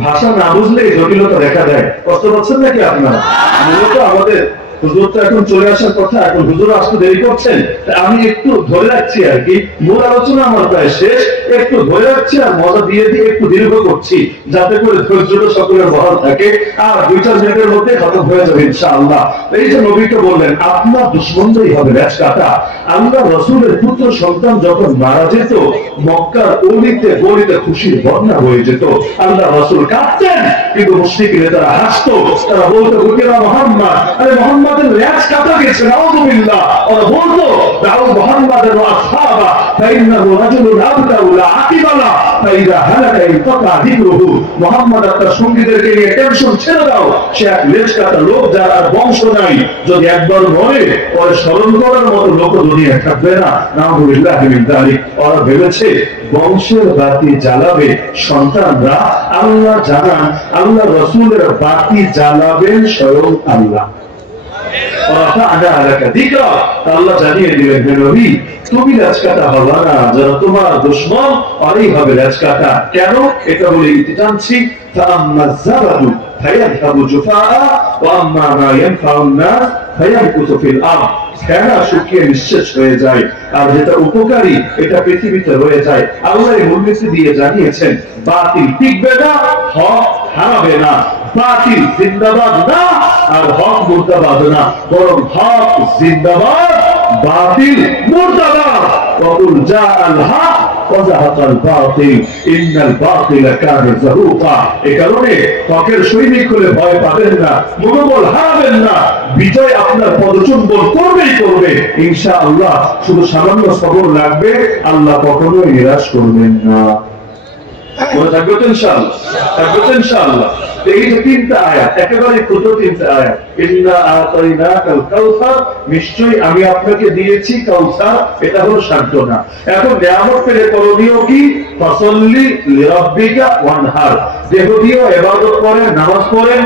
ভাষা না বুঝলে জটিলতা দেখা দেয়। কষ্ট পাচ্ছেন নাকি আপনারা? মূলত আমাদের হুজুর তো এখন চলে আসার কথা, এখন হুজুর আসতে দেরি করছেন, আমি একটু ধরে রাখছি আর কি। মূল আলোচনা আমার প্রায় শেষ, একটু ধরে রাখছি আর মজা দিয়ে দিয়ে একটু দীর্ঘ করছি, যাতে করে ধৈর্যটা সকলের বহাল থাকে, আর 2-4 মিনিটের মধ্যে খতম হয়ে যাবে ইনশাআল্লাহ। এই যে নবীকে বললেন আপনার দুশমনই হবে লেজ কাটা। আল্লাহ রাসূলের পুত্র সন্তান যখন মারা যেত, মক্কার অলিতে গলিতে খুশির বন্যা হয়ে যেত। আল্লাহ রাসূল কাঁদতেন, কিন্তু মুশরিকরা তারা হাসতো, তারা বলতো হুকিরা মুহাম্মদ, আরে মুহাম্মাদের লেজ কাটা গেছে, নাউযুবিল্লাহ। ওরা বলতো দাও মুহাম্মাদের ওয়া আসহাবা ফাইন্নাহু রাজুলুন আবতাউ লা আকিবালা ফাইদা হালাকা ইনকাতা যিকরুহু। মুহাম্মদ তার সঙ্গীদেরকে নিয়ে টেনশন ছেড়ে দাও, সে এক লেজ কাটা লোক, যার আর বংশ নাই, যদি একবার মরে পরে স্মরণ করার মতো লোক দুনিয়ায় থাকবে না। নাউযুবিল্লাহ মিন যালিক। ওরা ভেবেছে বংশের বাতি জ্বালাবে সন্তানরা, আল্লাহ জানান আল্লাহ রাসূলের বাতি জ্বালাবেন স্বয়ং আল্লাহ। আল্লাহ জানিয়ে দিলেন, হে নবী তুমি লেজ কাটা হবা না, যারা তোমার দুশমন ওরাই হবে লেজ কাটা। কেন? এটা বলে ইতি টানছি, ফাআম্মা যাবাদু ফায়াযহাবু জুফাআ ওয়া আম্মা মা ইয়ানফাউন নাস ফায়ামকুতু ফিল আরদ। ফেনা শুকিয়ে নিঃশেষ হয়ে যায়, আর যেটা উপকারী এটা পৃথিবীতে রয়ে যায়। আল্লাহ এই মূলনীতি দিয়ে জানিয়েছেন বাতিল টিকবে না, হক হারাবে না। বাতিল জিন্দাবাদ না, আর হক মুর্দাবাদ না, বরং হক জিন্দাবাদ, বাতিল মুর্দাবাদ। ওয়াকুল জাআল হক ওয়া যাহাকাল বাতিল ইন্নাল বাতিলা কানা যাহুকা। এই কারণে হকের সৈনিক হলে ভয় পাবেন না, মনোবল হারাবেন না। বিজয় আপনার পদচুম্বন করবেই করবে ইনশাআল্লাহ। শুধু সামান্য সবর লাগবে, আল্লাহ কখনোই নিরাশ করবেন না। মনে থাকবে তো ইনশাআল্লাহ? থাকবে তো ইনশাআল্লাহ? এই যে তিনটা আয়াত, একেবারে ক্ষুদ্র তিনটা আয়াত, ইন্না আতাইনাকাল কাউসার, নিশ্চয়ই আমি আপনাকে দিয়েছি কাউসার, এটা হলো সান্ত্বনা। এখন নিয়ামত পেলে করণীয় কি? ফাসাল্লি লিরাব্বিকা ওয়ানহার, দেহ দিয়েও ইবাদত করেন, নামাজ পড়েন,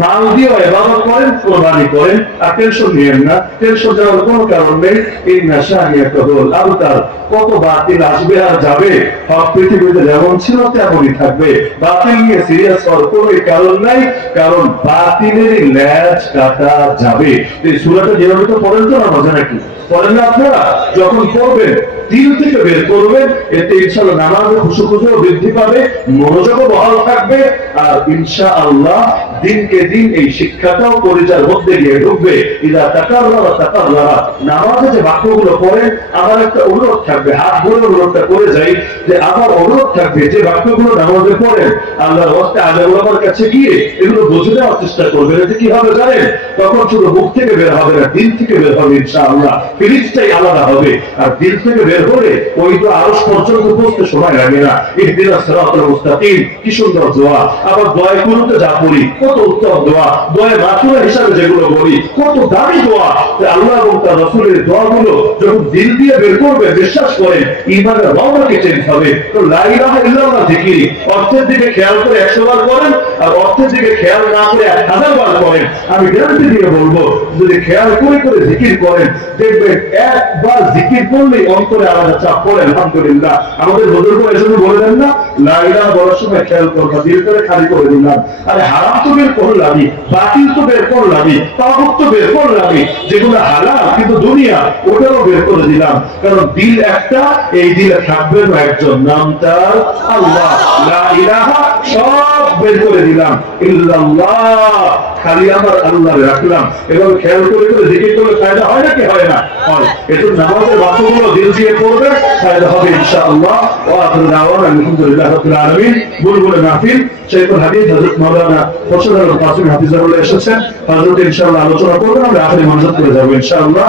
মাল দিয়েও ইবাদত করেন, কুরবানি করেন। আর টেনশন নিয়েন না, টেনশন যাওয়ার কোনো কারণ নেই। ইন্না শানিয়াকা হুয়াল আবতার, কত বাতিল আসবে আর যাবে, সব পৃথিবীতে যেমন ছিল তেমনই থাকবে। বাতিল নিয়ে সিরিয়াস হওয়ার কোনো কারণ নাই, কারণ বাতিলের ল্যাজ কাটা যাবে। এই সূরাটা যেভাবে তো পড়েন তো না, মজা নাকি পড়েন না আপনারা? যখন পড়বেন দিল থেকে বের করবেন, এতে ইনশাআল্লাহ নামাজে খুশুখুশু বৃদ্ধি পাবে, মনোযোগও বহাল থাকবে, আর ইনশাআল্লাহ দিনকে দিন এই শিক্ষাটাও পরিচয়ের মধ্যে গিয়ে ঢুকবে। ইদা তাকাররারা, নামাজে যে বাক্যগুলো পড়েন, আমার একটা অনুরোধ থাকবে, হাত ধরে অনুরোধটা করে যাই, যে আমার অনুরোধ থাকবে যে বাক্যগুলো নামাজে পড়েন, আল্লাহর ওয়াস্তে আলেম ওলামার কাছে গিয়ে এগুলো বুঝে নেওয়ার চেষ্টা করবেন। এতে কি হবে জানেন? তখন শুধু মুখ থেকে বের হবে না, দিল থেকে বের হবে ইনশাআল্লাহ। ফিলিংসটাই আলাদা হবে। আর দিল থেকে বের হলে ওই তো আরশ পর্যন্ত পৌঁছতে সময় লাগে না। ইহদিনাস সিরাতাল মুস্তাকিম, কি সুন্দর দোয়া। আবার দোয়া কুনুতে যা পড়ি, কত উত্তম দোয়া, দোয়া মাতুরা হিসাবে যেগুলো বলি, কত দামি দোয়া। আল্লাহ এবং তার রাসূলের দোয়াগুলো যখন দিল দিয়ে বের করবে, বিশ্বাস করেন ঈমানের রওনাকে চেঞ্জ হবে। তো লা ইলাহা ইল্লাল্লাহ জিকির অর্থের দিকে খেয়াল করে 100 বার করেন, আর অর্থের দিকে খেয়াল না করে 1000 বার করেন। আমি গ্যারান্টি দিয়ে বলবো, যদি খেয়াল করে করে জিকির করেন, দেখবেন একবার জিকির করলেই অন্তরে আলাদা চাপ পড়ে। আলহামদুলিল্লাহ, আমাদের বুজুর্গরা এজন্য বলে দেন না, লা ইলাহা বলার সময় খেয়াল করবা, দিল করে খালি করে দিলাম। আরে হারাম তো বের করলামই, বাতিল তো বের করলামই, তাগুত তো বের করলামই, যেগুলো হালাল কিন্তু দুনিয়া, ওটাও বের করে দিলাম। কারণ দিল একটা, এই দিলে থাকবেন একজন, নাম তার আল্লাহ। লা ইলাহা সব বের করে দিলাম, ইল্লাল্লাহ খালি আমার আল্লাহ রাখলাম। এবং খেয়াল করে করে জিকির করলে ফায়দা হয় নাকি হয় না? হয়। এজন্য নামাজের বাক্যগুলো দিল দিয়ে পড়বে, ফায়দা হবে ইনশাআল্লাহ। ওয়া আখিরু দাওয়ানা আলহামদুলিল্লাহি রাব্বিল আলামিন। বুলবুল মাহফিল শাইখুল হাদিস হযরত মাওলানা ফজলুল হক কাসেমী হাফিজাহুল্লাহ এসেছেন। হযরত ইনশাআল্লাহ আলোচনা করবেন, আমরা আখিরি মানজাত করে যাব ইনশাআল্লাহ।